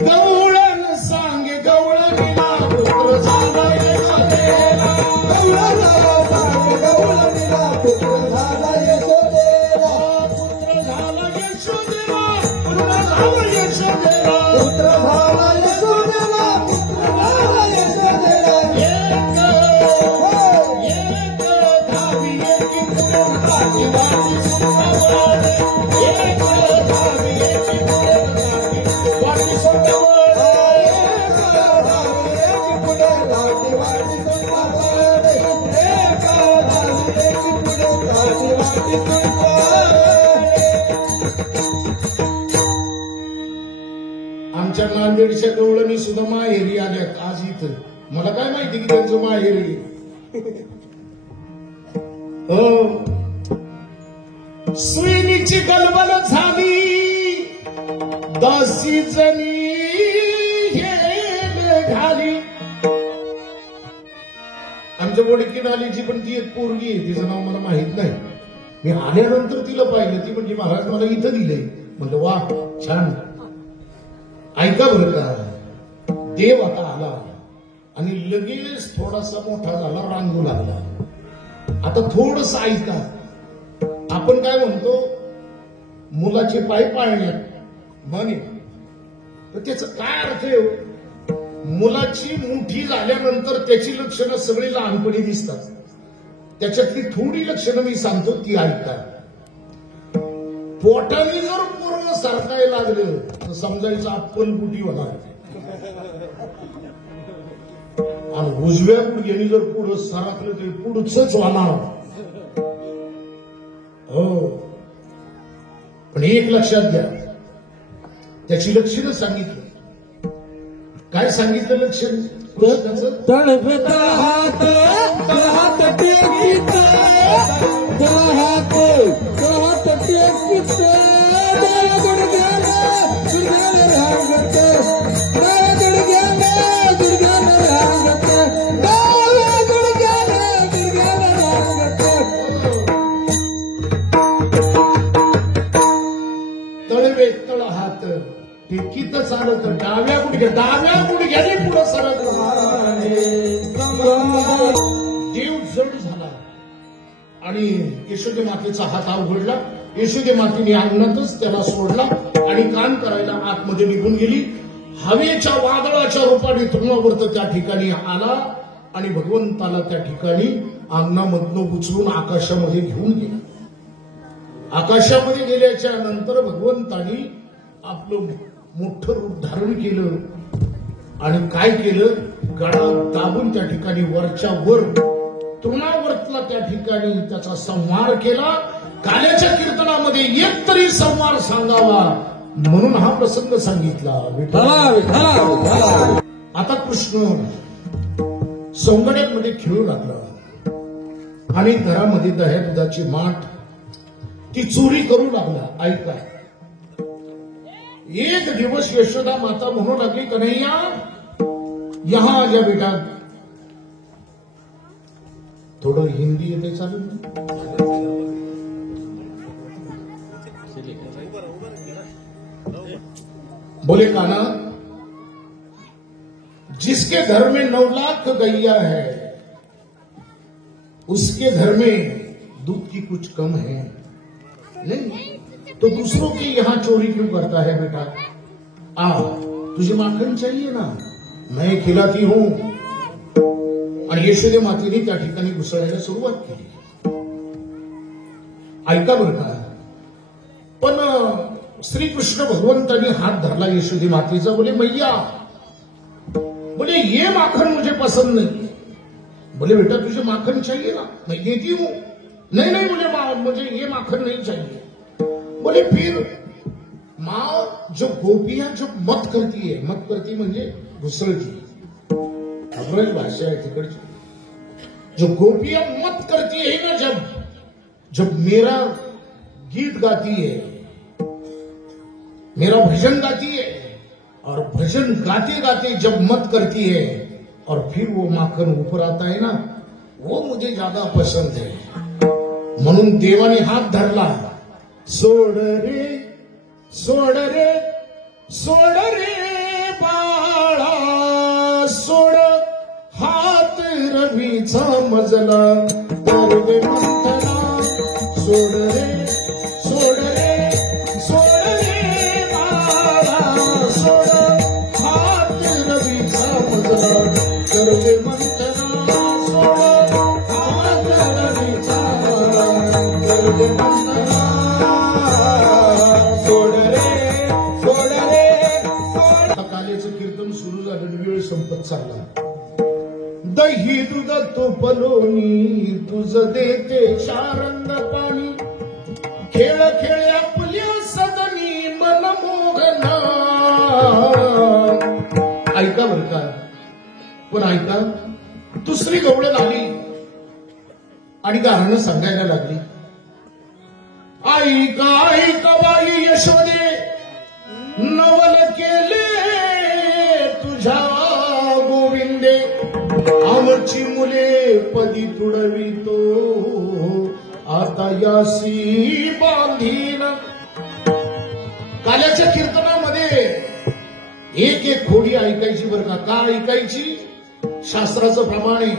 गवळण सांगे गवळ गेला, पुत्र झाला यशोदेला. गवळ झाला सांगे गवळ गेला, पुत्र झाला यशोदेला. पुत्र झाला यशोदेला, पुत्र झाला यशोदेला, पुत्र झाला यशोदेला, पुत्र झाला यशोदेला. एक धावी एकी पुढे धावी वाटी सुंदर, एक धावी एकी पुढे धावी वाटी सुंदर, एक धावी एकी पुढे धावी वाटी सुंदर, एक धावी एकी पुढे नांदेडच्या गवळणी सुद्धा माहेरी आल्यात आज इथं. मला काय माहिती की त्यांचं माहेरी. हो, सुईनीची गलबल झाली, दासी जणी हे घाली. आमच्या बोडकीन आलीची पण ती एक पोरगी आहे, तिचं नाव मला माहित नाही. मी आल्यानंतर तिला पाहिलं, ती म्हणजे महाराज मला इथं दिलंय. म्हणलं वा छान. ऐका बरं का, देव आता आला आणि लगेच थोडासा मोठा झाला, रांगू लागला. आता थोडस ऐका. आपण काय म्हणतो, मुलाचे पाय पाळण्यात म्हणे, तर त्याचं काय अर्थ आहे? मुलाची मुठी झाल्यानंतर त्याची लक्षणं सगळी लहानपणी दिसतात. त्याच्यातली थोडी लक्षणं मी सांगतो, ती ऐका. पोटाने जर पूर्ण सरकायला लागलं तर समजायचं अप्पलपुटी होणार. आणि उजव्या गुडघ्याने जर पुढं सरकलं तर पुढचंच होणार. हो, पण एक लक्षात घ्या, त्याची लक्षणं सांगितलं. काय सांगितलं लक्षण? तळफेत हात हात टेकीत हात टेकीत गुडघ्याला रांगत, गुडघ्याला रांगत, गुडघ्याला रांगत. तळवे तळ हात टेकीत चालत, डाव्या गुडघ्याने पुढं सरकलं. देव जड झाला आणि यशोदे मातेचा हात अवघडला. यशोदे मातेने अंगणातच त्याला सोडला आणि काम करायला आतमध्ये निघून गेली. हवेच्या वादळाच्या रूपाने तृणावर्त त्या ठिकाणी आला आणि भगवंताला त्या ठिकाणी अंगणामधनं उचलून आकाशामध्ये घेऊन गेला. आकाशामध्ये गेल्याच्या नंतर भगवंतानी आपलं मोठं रूप धारण केलं आणि काय केलं, गळा दाबून त्या ठिकाणी वरच्या वर तृणावर्तला त्या ठिकाणी त्याचा संहार केला. काल्याच्या कीर्तनामध्ये एक तरी संहार सांगावा म्हणून हा प्रसंग सांगितला. आता कृष्ण सौंदर्यामध्ये खेळू लागला आणि घरामध्ये दह्या दुधाची माठ ती चोरी करू लागला. ऐका, एक दिवस यशोदा माता म्हणू लागली, कन्हैया यहां आ जा बेटा. थोडं हिंदी येते चालेल? बोले काना, जिसके घर में 9 लाख गैया है उसके घर में दूध की कुछ कम है नहीं, तो दूसरों के यहां चोरी क्यों करता है बेटा? आ, तुझे माखन चाहिए ना, मैं खिलाती हूं. आणि यशोदे मातेने त्या ठिकाणी घुसळायला सुरुवात केली. ऐका बरं का, पण श्रीकृष्ण भगवंतानी हात धरला यशोदे मातेचा. बोले मैया, बोले ये माखन मुझे पसंद नहीं. बोले बेटा तुझे माखन चाहिए ना, मैं देती हूं. नहीं नहीं, बोले मुझे ये माखन नहीं चाहिए. बोले फिर माँ जो गोपियां जब मत करती म्हणजे घुसळती, अब्रज भाषा है तिकडची. जो गोपियां मत करती है ना, जब मेरा गीत गाती है, मेरा भजन गाती है, और भजन गाते गाते जब मत करती है और फिर वो माखन ऊपर आता है ना, वो मुझे ज्यादा पसंद है. म्हणून देवाने हात धरला. सोड रे सोड रे सोड रे बाळा, सोड हात रवीचा मजला. सोड रे सोड रे सोड रे बाळा, सोड हात रवीचा मजला. सर्वे मंथना सोड हात रवीचा मजला. सर्वे मंथना सोड रे सोड रे सोड. काल्याचं कीर्तन सुरू झालं, वेळ संपत चालला. दही दूध तूप लोणी तुझ देते शारंग पाणी. खेळ खेळ आपल्या सदनी मन मोहना. ऐका बरं का, पण ऐका. दुसरी गवळण आली आणि गाणं सांगायला लागली. ऐका ऐका बाई यशोदे, नवल केले तुझ्या गोविंदे, आमची मुले पदी तुडवितो, आता यासी बांधील. काल्याच्या कीर्तनामध्ये एक एक खोडी ऐकायची बरं का. का ऐकायची? शास्त्राचं प्रमाण आहे.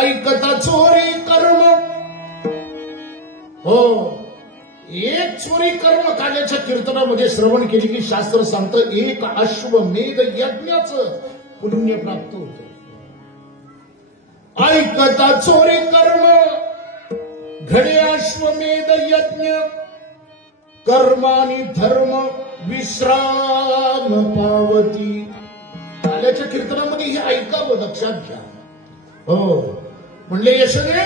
ऐकता चोरी कर्म, हो, एक चोरी कर्म काल्याच्या कीर्तनामध्ये श्रवण केली की शास्त्र सांगतं एक अश्वमेध यज्ञाचं पुण्य प्राप्त होतं. ऐकता चोरी कर्म घडे अश्वमेध यज्ञ, कर्मानी धर्म विश्राम पावती. काल्याच्या कीर्तनामध्ये हे ऐकावं, लक्षात घ्या. हो, म्हणले यशोदे,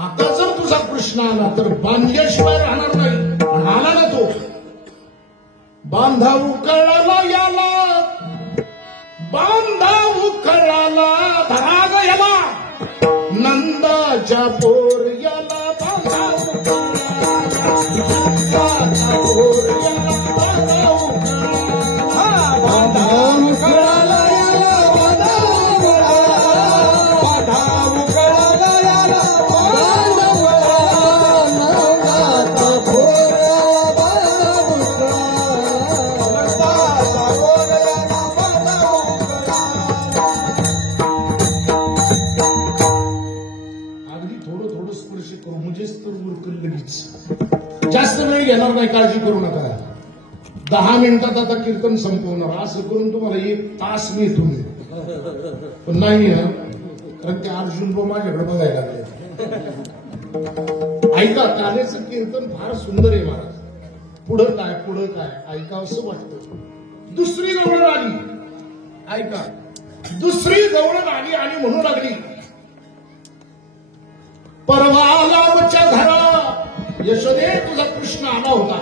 आता जर तुझा कृष्ण आला तर बांधल्याशिवाय राहणार नाही. पण आला ना तो. बांधा उकळाला याला, बांधा उकळाला धराग याला, नंदाच्या पोर याला बांधा उकळाला, नंदाच्या पोर याला बांधा उकळाला, बांधा उकळाला याला, बांधा जास्त वेळ घेणार नाही, काळजी करू नका. 10 मिनिटात आता कीर्तन संपवणार. असं करून तुम्हाला 1 तास मी तुम्ही पण नाही, कारण ते अर्जुन माझ्याकडे बघायला लागले. ऐका, कालेचं कीर्तन फार सुंदर आहे महाराज. पुढं काय पुढं काय ऐकावं असं वाटतं. दुसरी गवळण आली. ऐका, दुसरी गवळण आली आणि म्हणू लागली, परवालावच्या घरा यशोदे तुझा कृष्ण आला होता.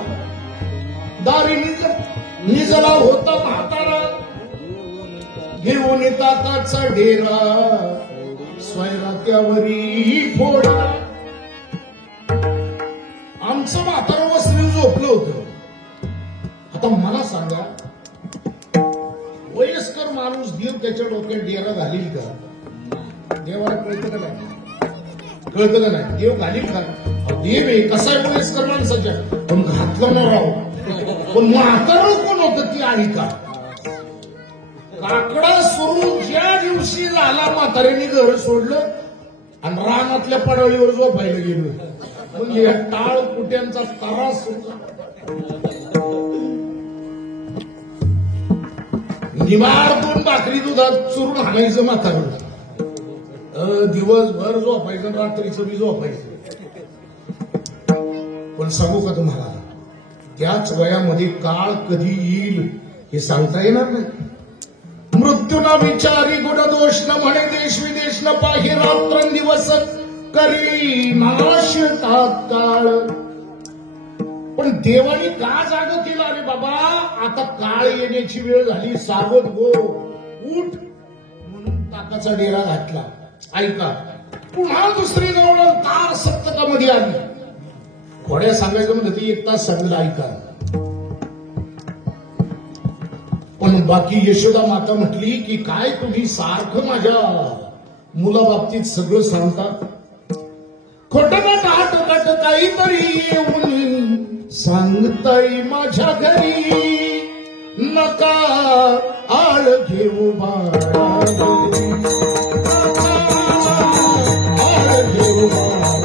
दारी निजला होता म्हातारा, घेऊन ताकाचा डेरा, स्वैरात्यावरी फोडला. आमचं म्हातारा वस्त्री झोपलं होतं. आता मला सांगा, वयस्कर माणूस देव त्याच्या डोक्यात डेरा घालील का? देवाला कळतं का नाही? कळतं का नाही? देव घालील का? देव आहे कसा आहे वयस्कर माणसाच्या, पण घातलं ना राव. पण म्हातारं कोण होतं ती ऐका. काकडा सोडून ज्या दिवशी झाला म्हाताऱ्याने घर सोडलं आणि रानातल्या पडाळीवर झोपायला गेलं, म्हणजे टाळ कुट्यांचा त्रास होता. निवार 2 भाकरी दुधात चुरून हाणायचं म्हातारं. दिवसभर झोपायचं, रात्रीचं बी झोपायचं. पण सांगू का तुम्हाला, त्याच वयामध्ये काळ कधी येईल हे सांगता येणार नाही. मृत्यूना विचारी गुण दोष न म्हणे, देश विदेश न पाही, रात्रंदिवस करी नाश तात्काळ. पण देवानी का जाग केलं? अरे बाबा, आता काळ येण्याची वेळ झाली, सावध हो, उठ. म्हणून ताकाचा डेरा घातला. ऐका, पुन्हा दुसरी गवळण तार सप्तकामध्ये आली. घोड्या सांगायचं म्हणजे ती 1 तास सांगितलं. ऐका, पण बाकी यशोदा माता म्हटली की काय तुम्ही सारखं माझ्या मुलाबाबतीत सगळं सांगता, खोटं टाट काट काहीतरी येऊन सांगताय माझ्या घरी, नका आळ घेऊ बाळा, आळ घेऊ बाळा,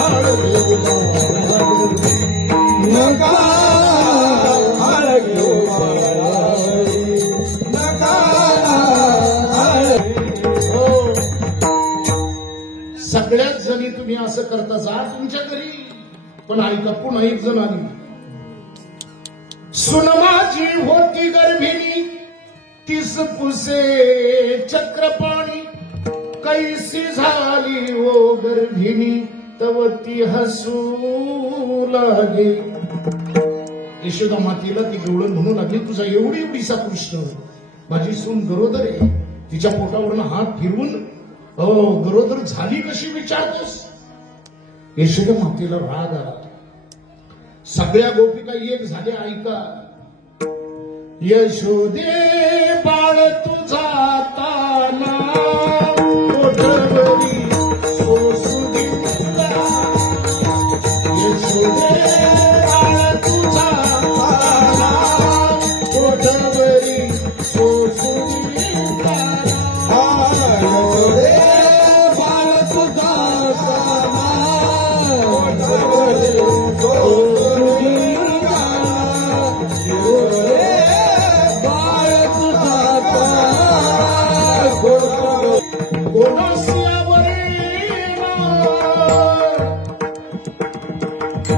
आळ घेऊ बाळा, नका आळ घेऊ बाळा, नका आळ. सगळ्याच जणी तुम्ही असं करता, जा तुमच्या घरी. पण ऐका, पुन्हा 1 जण आली. सुन माझी होती गर्भिणी, 30 पुसे चक्रपाणी, कैसी झाली ओ गर्भिणी, तव ती हसू लागे. यशोदा मातेला ती गवळण म्हणू लागली, तुझा एवढीसा कृष्ण, माझी सून गरोदर आहे, तिच्या पोटावरनं हात फिरवून गरोदर झाली कशी विचारतोस? यशोदा मातेला राग आला. सगळ्या गोपिका एक झाल्या. ऐका, यशोदे बाळ तुझा ताना पोटवरी सोसू दिला, यशोदे बाळ तुझा ताना पोटवरी सोसू दिला, यशोदे बाळ तुझा ताना पोटवरी सोसू दिला, यशोदे बाळ तुझा ताना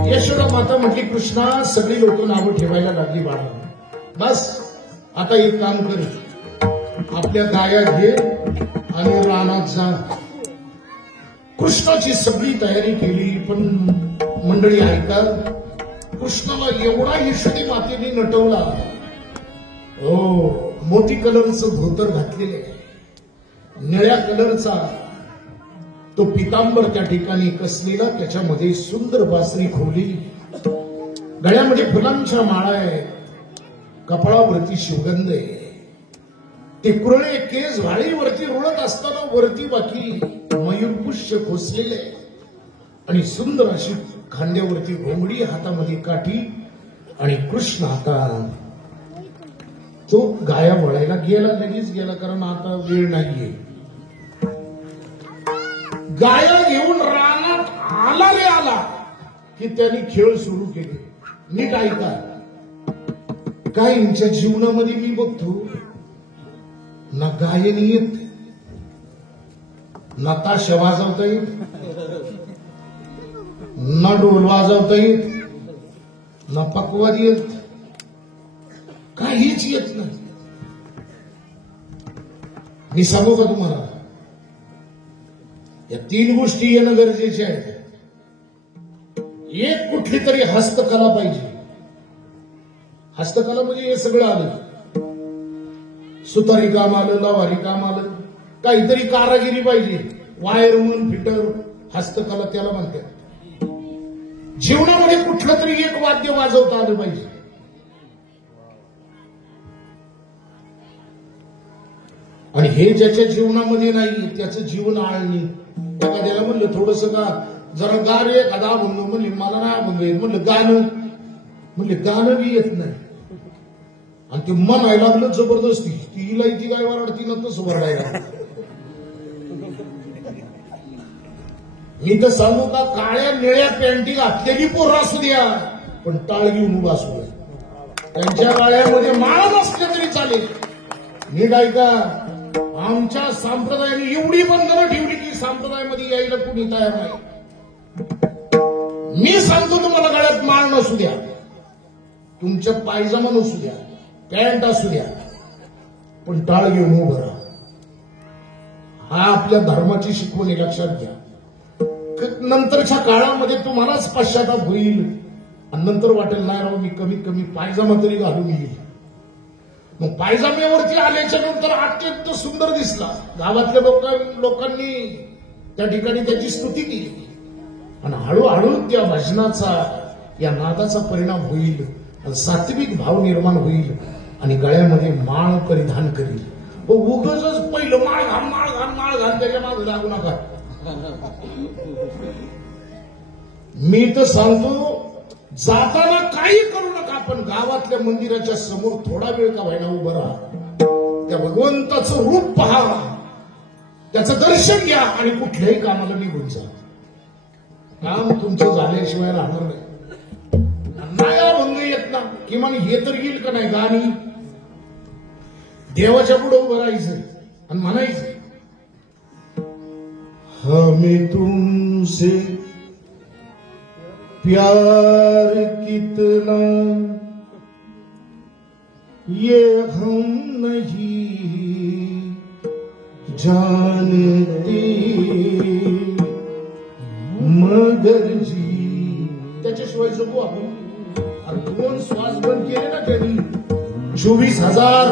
यशोदा माता म्हटली, कृष्णा सगळी लोक नावं ठेवायला लागली बाळा. बस आता एक काम कर, आपल्या गाया घे आणि रानात जा. कृष्णाची सगळी तयारी केली. पण मंडळी ऐका, कृष्णाला एवढा यशोदी मातेने नटवला. हो, मोती कलरचं धोतर घातलेलं आहे, निळ्या कलरचा तो पितांबर त्या ठिकाणी कसलेला, त्याच्यामध्ये सुंदर बासरी खोवली, गळ्यामध्ये फुलांच्या माळा आहे, कपाळावरती शिवगंध आहे, ते कुरळे केस व्हाळीवरती रुळत असताना वरती बाकी मयूरपुष्य खोसलेले आहे, आणि सुंदर अशी खांद्यावरती घोंगडी, हातामध्ये काठी. आणि कृष्ण आता तो गाया वळायला गेला, लगेच गेला, कारण आता वेळ नाहीये. गाया घेऊन रानात आला रे आला की त्यांनी खेळ सुरू केले. नीट ऐका, काहींच्या जीवनामध्ये मी बघतो ना गायन येत, ना ताशा वाजवता येत, ना ढोल वाजवता येत, ना पकवाद येत, काहीच येत नाही. मी सांगू का तुम्हाला, या 3 गोष्टी येणं गरजेचे आहेत. एक कुठली तरी हस्तकला पाहिजे. हस्तकला म्हणजे हे सगळं आलं, सुतारी काम आलं, लवारी काम आलं, काहीतरी कारागिरी पाहिजे. वायरमन, फिटर, हस्तकला त्याला म्हणतात. जीवनामध्ये कुठलं तरी एक वाद्य वाजवता आलं पाहिजे. आणि हे ज्याच्या जीवनामध्ये नाही त्याचं जीवन आळणी. एखाद्याला म्हणलं थोडस का जरा गा रे, एखादा अभंग म्हणले मला नाही अभंग येत, म्हणलं गाणं बी येत नाही. आणि ते म्हणायला लागलं जबरदस्ती, तिला ती काय वरडती ना तसं वरडायला. मी तर सांगू का, काळ्या निळ्या पॅन्टी घातलेली पोरं असू द्या, पण टाळ घेऊन उभा असू द्या, त्यांच्या गाळ्यामध्ये माळा नसले तरी चालेल. नीट ऐका, आमच्या संप्रदायाने एवढी बंधनं ठेवली की संप्रदायामध्ये यायला कुणी तयार नाही. मी सांगतो तुम्हाला, गळ्यात माळ नसू द्या, तुमच्या पायजमा नसू द्या, पॅन्ट असू द्या, पण टाळ घेऊन उभं राहा. हा आपल्या धर्माची शिकवण आहे, लक्षात घ्या. नंतरच्या काळामध्ये तुम्हालाच पश्चाताप होईल आणि नंतर वाटेल नाही राहू, मी कमीत कमी पायजमा तरी घालून येईल. मग पायजाम्यावरती आल्याच्या नंतर अत्यंत सुंदर दिसला. गावातल्या लोकांनी त्या ठिकाणी त्याची स्तुती केली आणि हळूहळू त्या भजनाचा, या नादाचा परिणाम होईल, सात्विक भाव निर्माण होईल आणि गळ्यामध्ये माळ परिधान करील. उगाच पहिलं माळ घाल त्याच्या मागे लागू नका. मी तर सांगतो, जाताना काही करू नका, पण गावातल्या मंदिराच्या समोर थोडा वेळ का व्हायला उभं राहा, त्या भगवंताचं रूप पहा, त्याचं दर्शन घ्या आणि कुठल्याही कामाला निघून जा. काम तुमचं झाल्याशिवाय राहणार नाही. नाही अभंग येत ना, किमान हे तर येईल का नाही गाणी. देवाच्या पुढे उभं राहायचं आणि म्हणायचं, हमें तुमसे प्यार कितना ये हम नहीं जानते, मगर जी त्याच्याशिवाय जगू आपण. आणि कोण श्वास बंद केले ना त्यांनी 24,000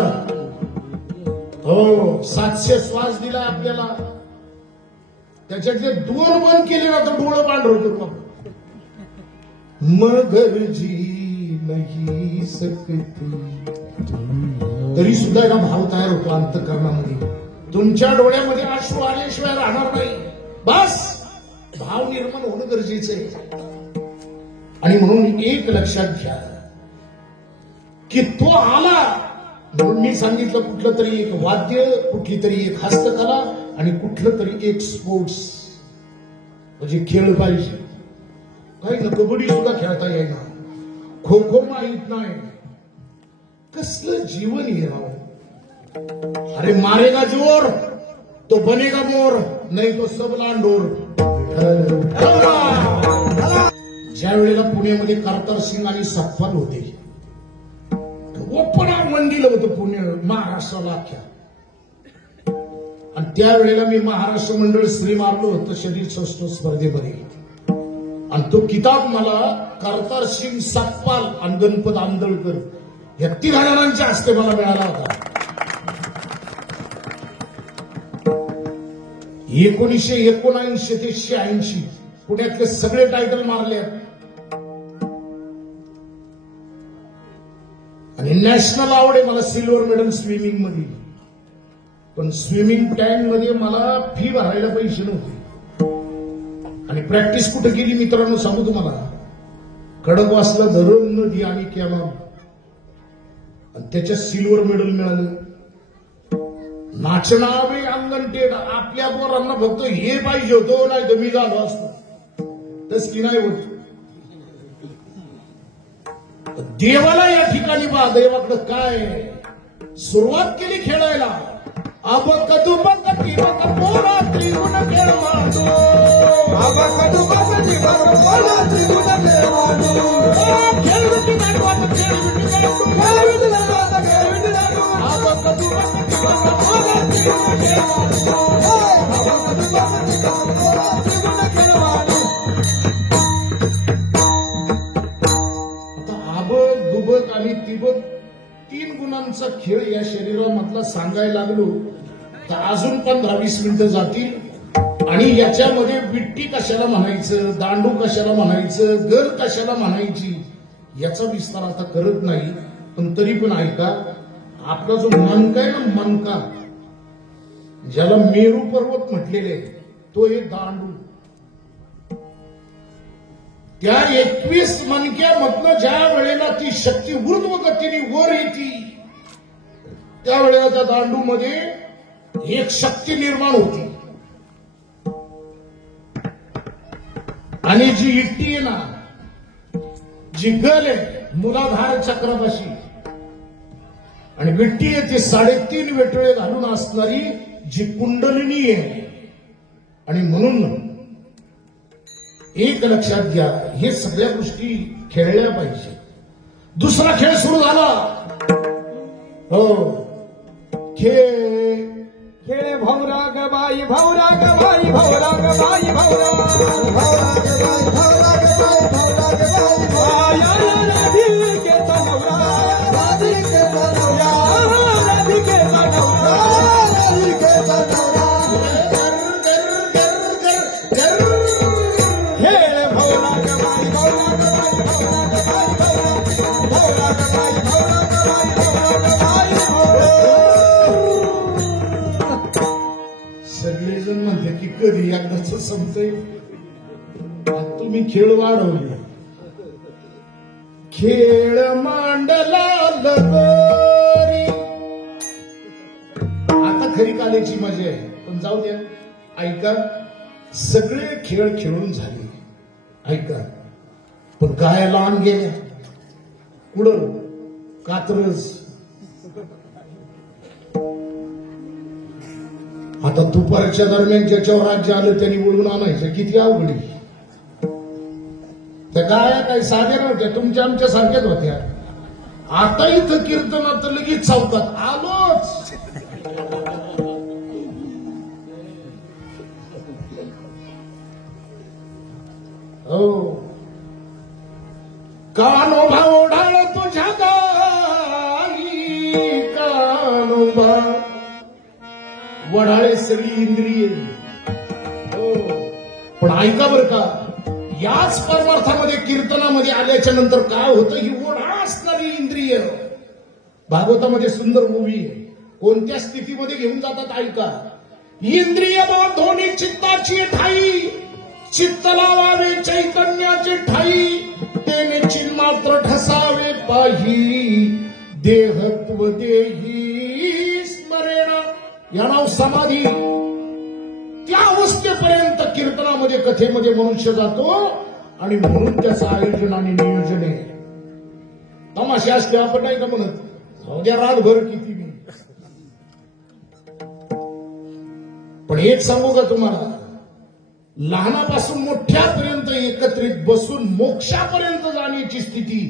हो 700 श्वास दिला आपल्याला. त्याच्यातले 2 बंद केले ना तर डोळं पांढर होतो. मगर जी नाही सकती तरी सुद्धा एका भाव तयार होतो अंतःकरणामध्ये. तुमच्या डोळ्यामध्ये अश्रू आल्याशिवाय राहणार नाही. बस भाव निर्माण होणं गरजेचं आहे. आणि म्हणून एक लक्षात घ्या की तो आला म्हणून मी सांगितलं कुठलं तरी एक वाद्य, कुठली तरी एक हस्तकला आणि कुठलं तरी एक स्पोर्ट्स म्हणजे खेळ पाहिजे. काही ना कबड्डी सुद्धा खेळता येईना, खो खो माहित नाही. कसलं जीवन हे राव. अरे मारेगा जोर तो बनेगा मोर, नाही तो सब लांडोर. ज्या वेळेला पुण्यामध्ये करतार सिंग आणि सतपाल होते, ओपन मंदिर होतं पुणे महाराष्ट्राला अख्ख्या. आणि त्यावेळेला मी महाराष्ट्र मंडळ श्री मारलो होतं शरीर सौष्ठव स्पर्धेमध्ये. आणि तो किताब मला करतार सिंग, सतपाल आणि गणपत आंदळकर या 3 जणांच्या हस्ते मला मिळाला होता. 1979 ते 86 पुण्यातले सगळे टायटल मारले आणि नॅशनल आवड आहे मला. सिल्वर मेडल स्विमिंग मध्ये. पण स्विमिंग टँक मध्ये मला फी भरायला पैसे नव्हते. आणि प्रॅक्टिस कुठे केली मित्रांनो सांगू तुम्हाला. खडकवासला धरण नदी आणि कॅनॉल. आणि त्याच्यात सिल्वर मेडल मिळालं. नाचणारे अंगण टेढ. आपल्या पोरांना फक्त हे पाहिजे होतं, नाही तर मी झालो असतो. तस की नाही होत. देवाला या ठिकाणी पहा, देवाकडे काय सुरुवात केली खेळायला. अब कदू बकती बक पोरा त्रिगुण खेळवाडो. अब कदू बकती बक पोरा त्रिगुण खेळवाडो. खेळविटी नाटवाट खेळविटी नाटू खेळविटी नाटवाट खेळविटी नाटू. अब कदू बकती बक पोरा त्रिगुण खेळवाडो. अब कदू बकती बक पोरा त्रिगुण खेळवाडो. दुबक आणि तिबक 3 गुणांचा खेळ या शरीरामधला सांगायला लागलो तर अजून 15-20 मिनिटं जातील. आणि याच्यामध्ये बिट्टी कशाला म्हणायचं, दांडू कशाला म्हणायचं, गर कशाला म्हणायची याचा विस्तार आता करत नाही. पण तरी पण ऐका, आपला जो मनका आहे ना, मनका ज्याला मेरू पर्वत म्हटलेले तो एक दांडू. त्या 21 मनक्यामधनं ज्या वेळेला ती शक्ती ऊर्ध्व गतीने वर येते त्यावेळेला त्या दांडूमध्ये एक शक्ती निर्माण होती. आणि जी इट्टी आहे ना, जी गल आहे मुलाधार चक्रापाशी आणि विट्टी आहे ती 3.5 वेटळे घालून असणारी जी कुंडलिनी आहे. आणि म्हणून एक लक्षात घ्या, हे सगळ्या गोष्टी खेळल्या पाहिजे. दुसरा खेळ सुरू झाला. हो खेळ खेळ भौरा ग बाई, भौरा ग बाई, भौरा ग बाई, भौरा भौरा ग बाई, भौरा ग बाई, भौरा ग बाई, भौरा राधिकेचा नवरा, राधिकेचा नवरा, राधिकेचा नवरा, राधिकेचा नवरा. खेळ भौरा ग बाई, भौरा ग बाई, भौरा ग बाई, भौरा ग बाई, भौरा ग बाई, भौरा ग बाई, भौरा. सगळेजण म्हणते की कधी एकदाच संपतंय. तुम्ही खेळ वाढवले. खेळ मांडला लगोरी. आता खरी कालेची मजा आहे. पण जाऊ द्या, ऐका, सगळे खेळ खेळून झाले. ऐका, पण गाया लहान गेल्या. कुठं कात्रज. आता दुपारच्या दरम्यान ज्याच्यावर राज्य आलं त्यांनी बोलून आणायचं किती अवघडी. त्या गाया काही साध्या नव्हत्या, तुमच्या आमच्या सारख्याच होत्या. आता इथं कीर्तनात लगेच चौकात आलोच. हो कानो भाऊ ढाळ तुझ्या उभा वढाळे सगळी इंद्रिये. हो, पण ऐका बर का, याच परमार्थामध्ये कीर्तनामध्ये आल्याच्या नंतर काय होतं, ही वढाळ असणारी इंद्रिय भागवतामध्ये सुंदर भूमी आहे. कोणत्या स्थितीमध्ये घेऊन जातात ऐका. इंद्रिय दोन्ही चित्ताची ठाई, चित्त लावावे चैतन्याची ठाई, तेने चिन्मात्र ठसावे पाही, देहत्व देही स्मरेण. या नाव समाधी. त्या अवस्थेपर्यंत कीर्तनामध्ये कथेमध्ये मनुष्य जातो आणि म्हणून त्याचं आयोजन आणि नियोजन आहे. तमाशा असते आपण नाही का म्हणत, जाऊद्या रातभर किती बी. पण एक सांगू का तुम्हाला, लहानापासून मोठ्यापर्यंत एकत्रित बसून मोक्षापर्यंत जाण्याची स्थिती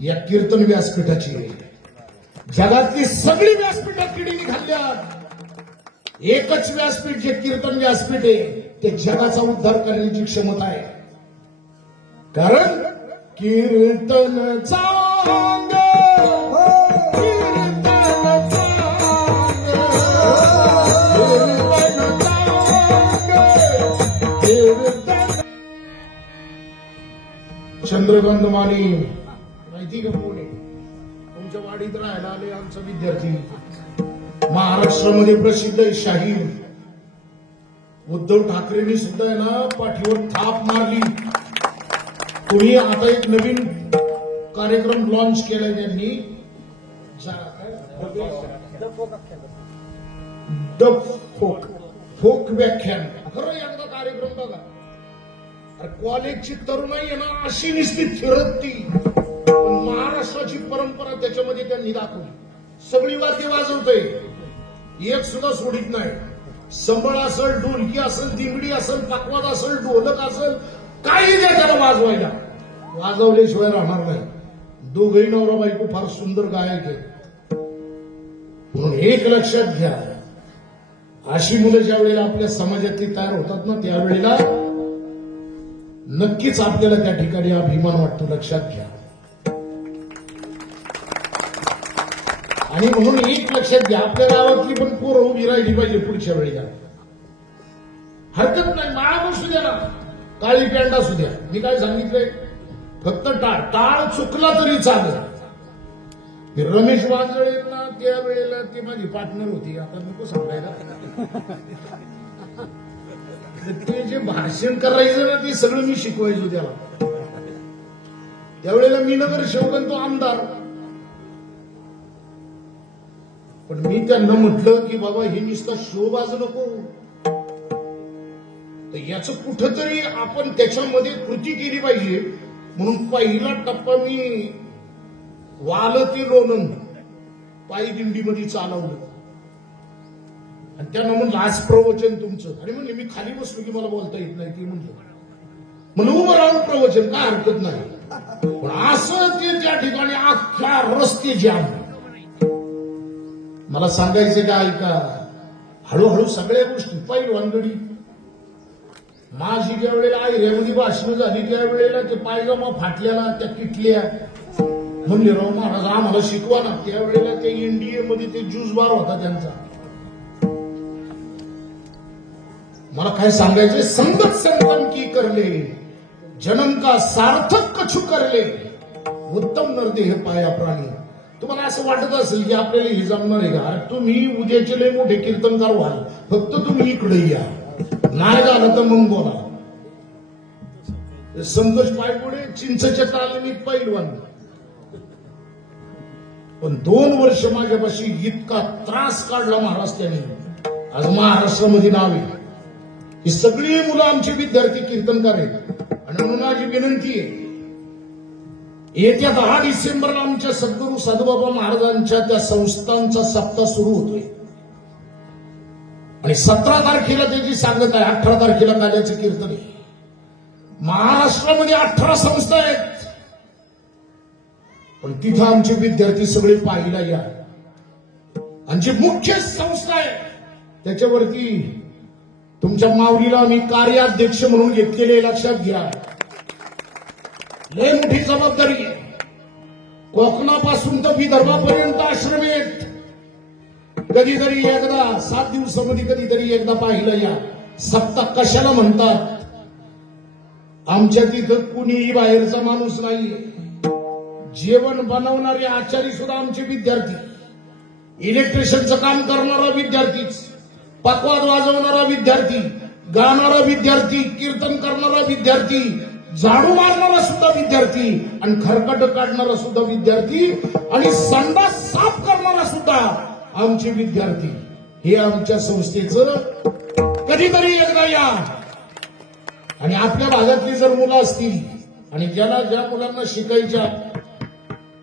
या कीर्तन व्यासपीठाची आहे. जगातली सगळी व्यासपीठं किडीने खाल्ल्यात, एकच व्यासपीठ जे कीर्तन व्यासपीठ आहे ते जगाचा उद्धार करण्याची क्षमता आहे. कारण कीर्तन चांग, चंद्रकांत माने माहिती का कोण आहे? तुमच्या वाडीत राहायला आले आमचा विद्यार्थी, महाराष्ट्रामध्ये प्रसिद्ध आहे शाहीर. उद्धव ठाकरेंनी सुद्धा आहे ना पाठीवर थाप मारली. तुम्ही आता एक नवीन कार्यक्रम लॉन्च केलाय त्यांनी, द फोक व्याख्यान. खरं एकदा कार्यक्रम बघा. कॉलेजची तरुणाई आहे ना अशी निश्चित फिरत ती, महाराष्ट्राची परंपरा त्याच्यामध्ये त्यांनी दाखवली. सगळी वाद्य वाजवतोय, एक सुद्धा सोडित नाही. संबळ असेल, ढोलकी असेल, दिंगडी असेल, पकवाद असेल, ढोलक असेल, काही द्या त्याला वाजवायला, वाजवल्याशिवाय राहणार नाही. दोघही नवरा बायको फार सुंदर गायक आहे. म्हणून एक लक्षात घ्या, अशी मुलं ज्या वेळेला आपल्या समाजातली तयार होतात ना त्यावेळेला नक्कीच आपल्याला त्या ठिकाणी अभिमान वाटतो. लक्षात घ्या. आणि म्हणून एक लक्षात घ्या, आपल्या गावातली पण पोरं उभी राहिली पाहिजे पुढच्या वेळेला. हरकत नाही, माळा बसू द्या ना, काळी पॅन्ट असू द्या. मी काय सांगितलंय, फक्त टाळ चुकला तरी चालेल. रमेश वांजळे ना त्या वेळेला ते माझी पार्टनर होती, आता नको सांगायला. ते जे भाषण करायचं ना ते सगळं मी शिकवायचो त्याला. त्यावेळेला मी नगर शेवगन तो आमदार. पण मी त्यांना म्हटलं की बाबा हे नुसतं शोबाज नको, तर याचं कुठंतरी आपण त्याच्यामध्ये कृती केली पाहिजे. म्हणून पहिला टप्पा मी वाल ते लोणंद पायी दिंडीमध्ये चालवलं. आणि त्यांना म्हणलं आज प्रवचन तुमचं. आणि म्हणले मी खाली बसलो की मला बोलता येत नाही. ती म्हणलं उभं राहून प्रवचन काय हरकत नाही. पण असं ते त्या ठिकाणी अख्ख्या रस्ते जाम. मला सांगायचं का ऐका, हळूहळू सगळ्या गोष्टी पैलवानगडी. माझी ज्या वेळेला आयऱ्यामध्ये भाषण झाली त्यावेळेला ते पायजमा फाटल्याला त्या किटल्या. म्हणले राव महाराज आम्हाला शिकवा ना. त्यावेळेला ते एनडीए मध्ये ते ज्यूस बार होता त्यांचा. मला काय सांगायचंय, संगत संतन की करले, जन्म का सार्थक कछु करले, उत्तम नरदेह पाया प्राणी. तुम्हाला असं वाटत असेल की आपल्याला हे जमणार आहे का? तुम्ही उद्याचे लय मोठे कीर्तनकार व्हाल, फक्त तुम्ही इकडे या. नाही झालं तर मग बोला. संतोष पायपुढे चिंचच्या तालमीत पैलवान. पण 2 वर्ष माझ्यापाशी इतका त्रास काढला महाराष्ट्राने. आज महाराष्ट्रामध्ये नाव आहे. ही सगळी मुलं आमचे विद्यार्थी कीर्तनकार आहेत. आणि म्हणून माझी विनंती आहे, येत्या 10 डिसेंबरला आमच्या सद्गुरू साधूबाबा महाराजांच्या त्या संस्थांचा सप्ताह सुरू होतोय. आणि 17 तारखेला त्याची सांगत आहे, 18 तारखेला काल्याचं कीर्तन आहे. महाराष्ट्रामध्ये 18 संस्था आहेत. पण तिथं आमचे विद्यार्थी सगळे पाहिला या. आमची मुख्य संस्था आहे त्याच्यावरती तुमच्या माऊलीला आम्ही कार्याध्यक्ष म्हणून घेतलेले, लक्षात घ्या. लय मोठी जबाबदारी आहे. कोकणापासून तर विदर्भापर्यंत आश्रम आहेत. कधीतरी एकदा 7 दिवसामध्ये कधीतरी एकदा पाहिलं या सप्ताह कशाला म्हणतात. आमच्या तिथं कुणीही बाहेरचा माणूस नाहीये. जेवण बनवणारे आचारी सुद्धा आमचे विद्यार्थी, इलेक्ट्रिशियनचं काम करणारा विद्यार्थीच, पकवाद वाजवणारा विद्यार्थी, गाणारा विद्यार्थी, कीर्तन करणारा विद्यार्थी, झाडू मारणारा सुद्धा विद्यार्थी आणि खरकट काढणारा सुद्धा विद्यार्थी आणि संडास साफ करणारा सुद्धा आमचे विद्यार्थी. हे आमच्या संस्थेचं कधीतरी एकदा या. आणि आपल्या भागातली जर मुलं असतील आणि ज्या मुलांना शिकायच्या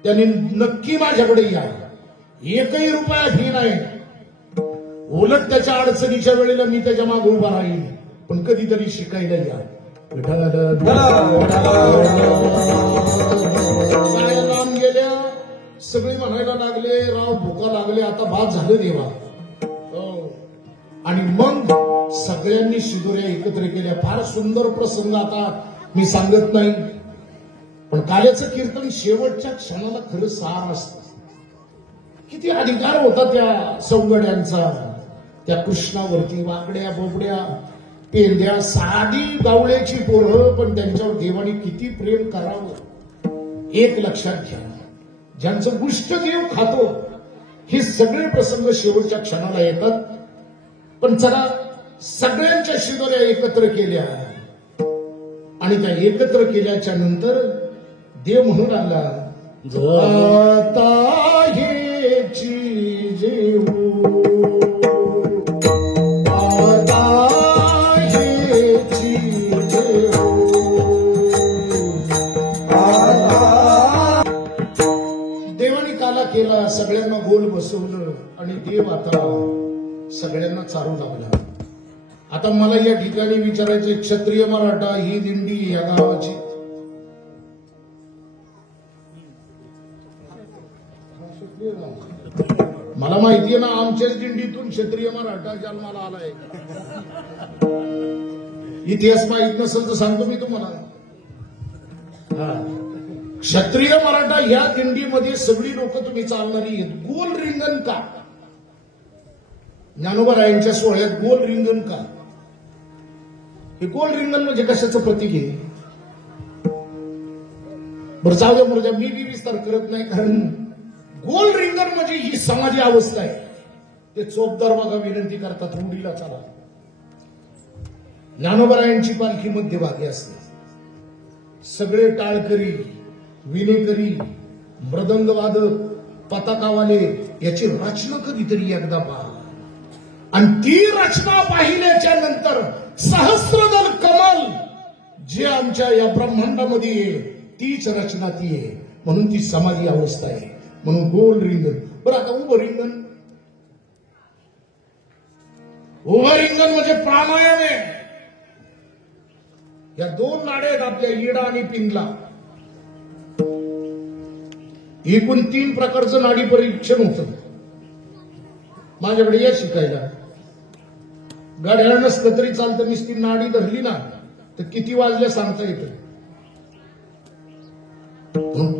त्यांनी नक्की माझ्याकडे या. 1 रुपया फी नाही. उलट त्याच्या अडचणीच्या वेळेला मी त्याच्या मागे उभा राहील. पण कधीतरी शिकायला या. काय लांब गेल्या सगळे म्हणायला लागले, राव भुका लागले, आता भात झालं देवा. आणि मग सगळ्यांनी शिदोऱ्या एकत्र केल्या. फार सुंदर प्रसंग आता मी सांगत नाही, पण काल्याचं कीर्तन शेवटच्या क्षणाला खरं सार असतं. किती अधिकार होता त्या सौगड्यांचा त्या कृष्णावरती. वाकड्या बोबड्या पेंद्या साधी गावळ्याची पोरं, पण त्यांच्यावर देवाने किती प्रेम करावं. एक लक्षात घ्या, ज्यांचं गुष्ट देव खातो हे सगळे प्रसंग शेवटच्या क्षणाला येतात. पण चला सगळ्यांच्या शिदोऱ्या एकत्र केल्या आणि त्या एकत्र केल्याच्या नंतर देव म्हणू लागला, आता हेची जेवू, आता हेची जेवू. देवाने काला केला, सगळ्यांना गोल बसवलं आणि देव आता सगळ्यांना चारू लागला. आता मला या ठिकाणी विचारायचे, क्षत्रिय मराठा ही दिंडी या गावाची मला माहितीये ना, आमच्याच दिंडीतून क्षत्रिय मराठा जन्माला आलाय. इतिहास माहित नसेल तर सांगतो मी तुम्हाला. क्षत्रिय मराठा या दिंडीमध्ये सगळी लोक तुम्ही चालणारी आहेत. गोल रिंगण का? ज्ञानोबारायांच्या सोहळ्यात गोल रिंगण का? हे गोल रिंगण म्हणजे कशाचं प्रतीक आहे? बरं जाऊ द्या मुर्जा, मी विस्तार करत नाही, कारण गोल रिंगण म्हणजे ही समाजी अवस्था आहे. ते चोपदार बघा विनंती करतात, रुढीला चला. ज्ञानोबारायांची पालखी मध्यभागी असते. सगळे टाळकरी, विणेकरी, मृदंगवादक, पताकावाले याची रचना कधीतरी एकदा पहा. आणि ती रचना पाहिल्याच्या नंतर सहस्रदल कमल जे आमच्या या ब्रह्मांडामध्ये आहे तीच रचना ती आहे. म्हणून ती समाधी अवस्था आहे. म्हणून गोल रिंगण. बरं आता उभं रिंगण. उभं रिंगण म्हणजे प्राणायाम आहे. या 2 नाड्या आहेत आपल्या, इडा आणि पिंगला. एकूण 3 प्रकारचं नाडी परीक्षण होतं. माझ्याकडे या शिकायला. गाड्या नसतं तरी चालतं, नुसती नाडी धरली ना तर किती वाजल्या सांगता येतं.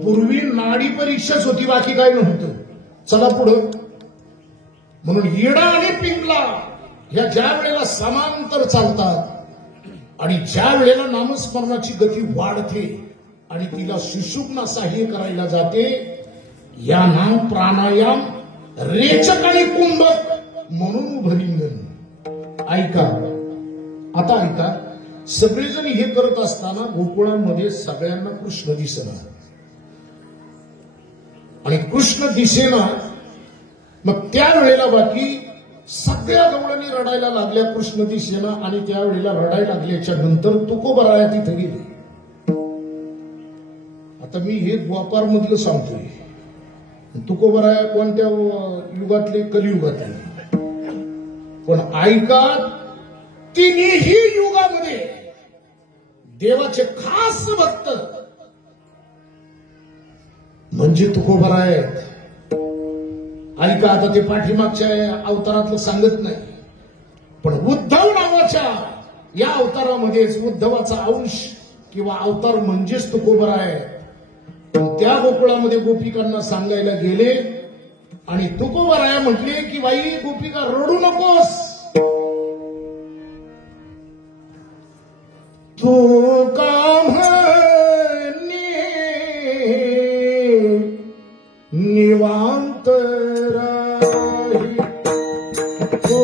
पूर्वी नाडी परीक्षाच होती, बाकी काय नव्हतं. चला पुढं. म्हणून इडा आणि पिंगला ह्या ज्या वेळेला समांतर चालतात आणि ज्या वेळेला नामस्मरणाची गती वाढते आणि तिला सुषुम्ना सहाय्य करायला जाते, या नाम प्राणायाम रेचक आणि कुंभक म्हणून उभं रिंगण. ऐका, आता ऐका. सगळेजण हे करत असताना गोकुळामध्ये सगळ्यांना कृष्ण दिसेना. आणि कृष्ण दिसेना, मग त्यावेळेला बाकी सगळ्या गवळणी रडायला लागल्या. कृष्ण दिसेना आणि त्यावेळेला रडायला लागल्याच्या नंतर तुकोबराया तिथे गेले. आता मी हे द्वापार मधलं सांगतोय. तुकोबराया कोणत्या युगातले? कलियुगातले. पण ऐका, तिन्ही युगामध्ये देवाचे खास भक्त म्हणजे तुकोबराय आहेत. ऐका, आता ते पाठीमागच्या अवतारातलं सांगत नाही, पण उद्धव नावाच्या या अवतारामध्येच उद्धवाचा अंश किंवा अवतार म्हणजेच तुकोबराय. पण त्या गोकुळामध्ये गोपिकांना सांगायला गेले आणि तुकोबराया म्हटले की बाई गोपिका रडू नकोस, तू का म्हणे निवांत राही, तू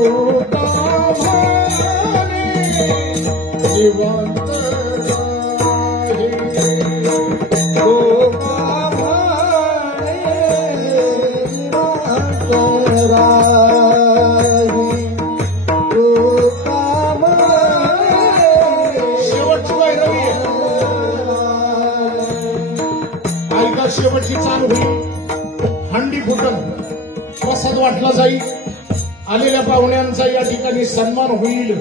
का म्हणे निवांत राही, तो का म्हणे निवांत राही, तो का म्हणे शेवटची वायरवी ऐका, शेवटची चाल होईल, हंडी फुटल, प्रसाद वाटला जाईल, आलेल्या पाहुण्यांचा या ठिकाणी सन्मान होईल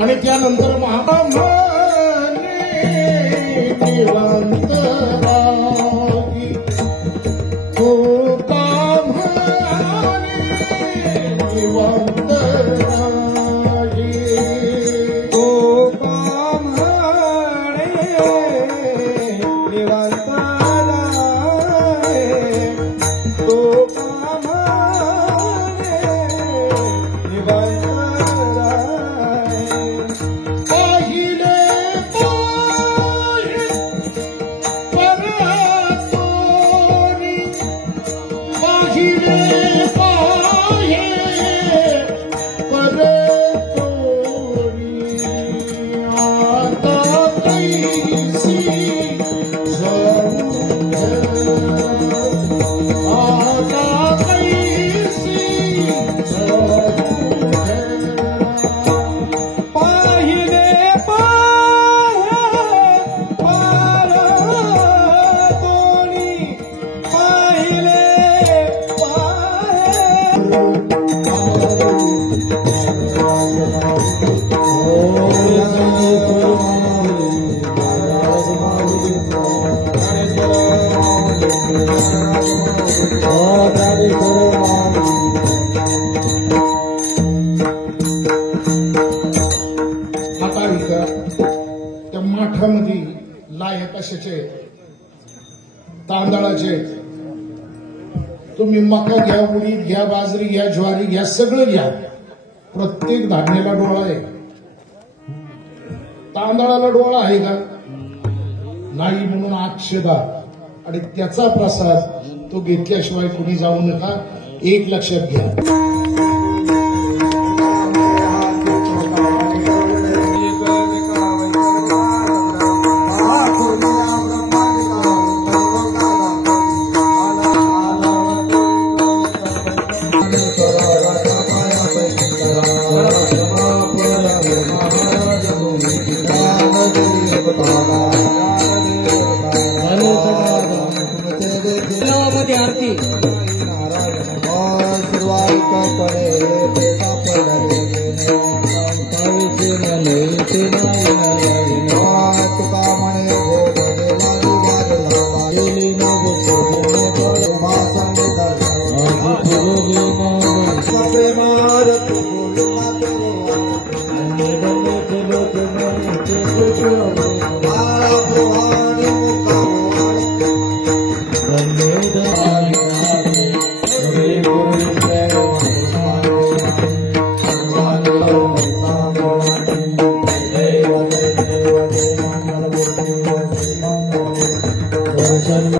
आणि त्यानंतर महाराणे निवांत राही, तू का म्हणे निवांत राही, तो का म्हणे निवांत राही, तो का म्हणे निवांत राही. पाहिले पाहे परतोरी, आता कैसी जाऊ आता कैसी जाऊ पाहिले पाहे परतोरी, पाहिले आता विचार, त्या माठामध्ये लाह्या कशाचे, तांदळाचे, तुम्ही मका घ्या, उडीद घ्या, बाजरी घ्या, ज्वारी घ्या, सगळं घ्या, प्रत्येक धान्याला डोळा आहे. तांदळाला डोळा आहे का? नाही, म्हणून अक्षदा आणि त्याचा प्रसाद तो घेतल्याशिवाय कुणी जाऊ नका, एक लक्षात घ्या. मध्ये आरती प्रेमार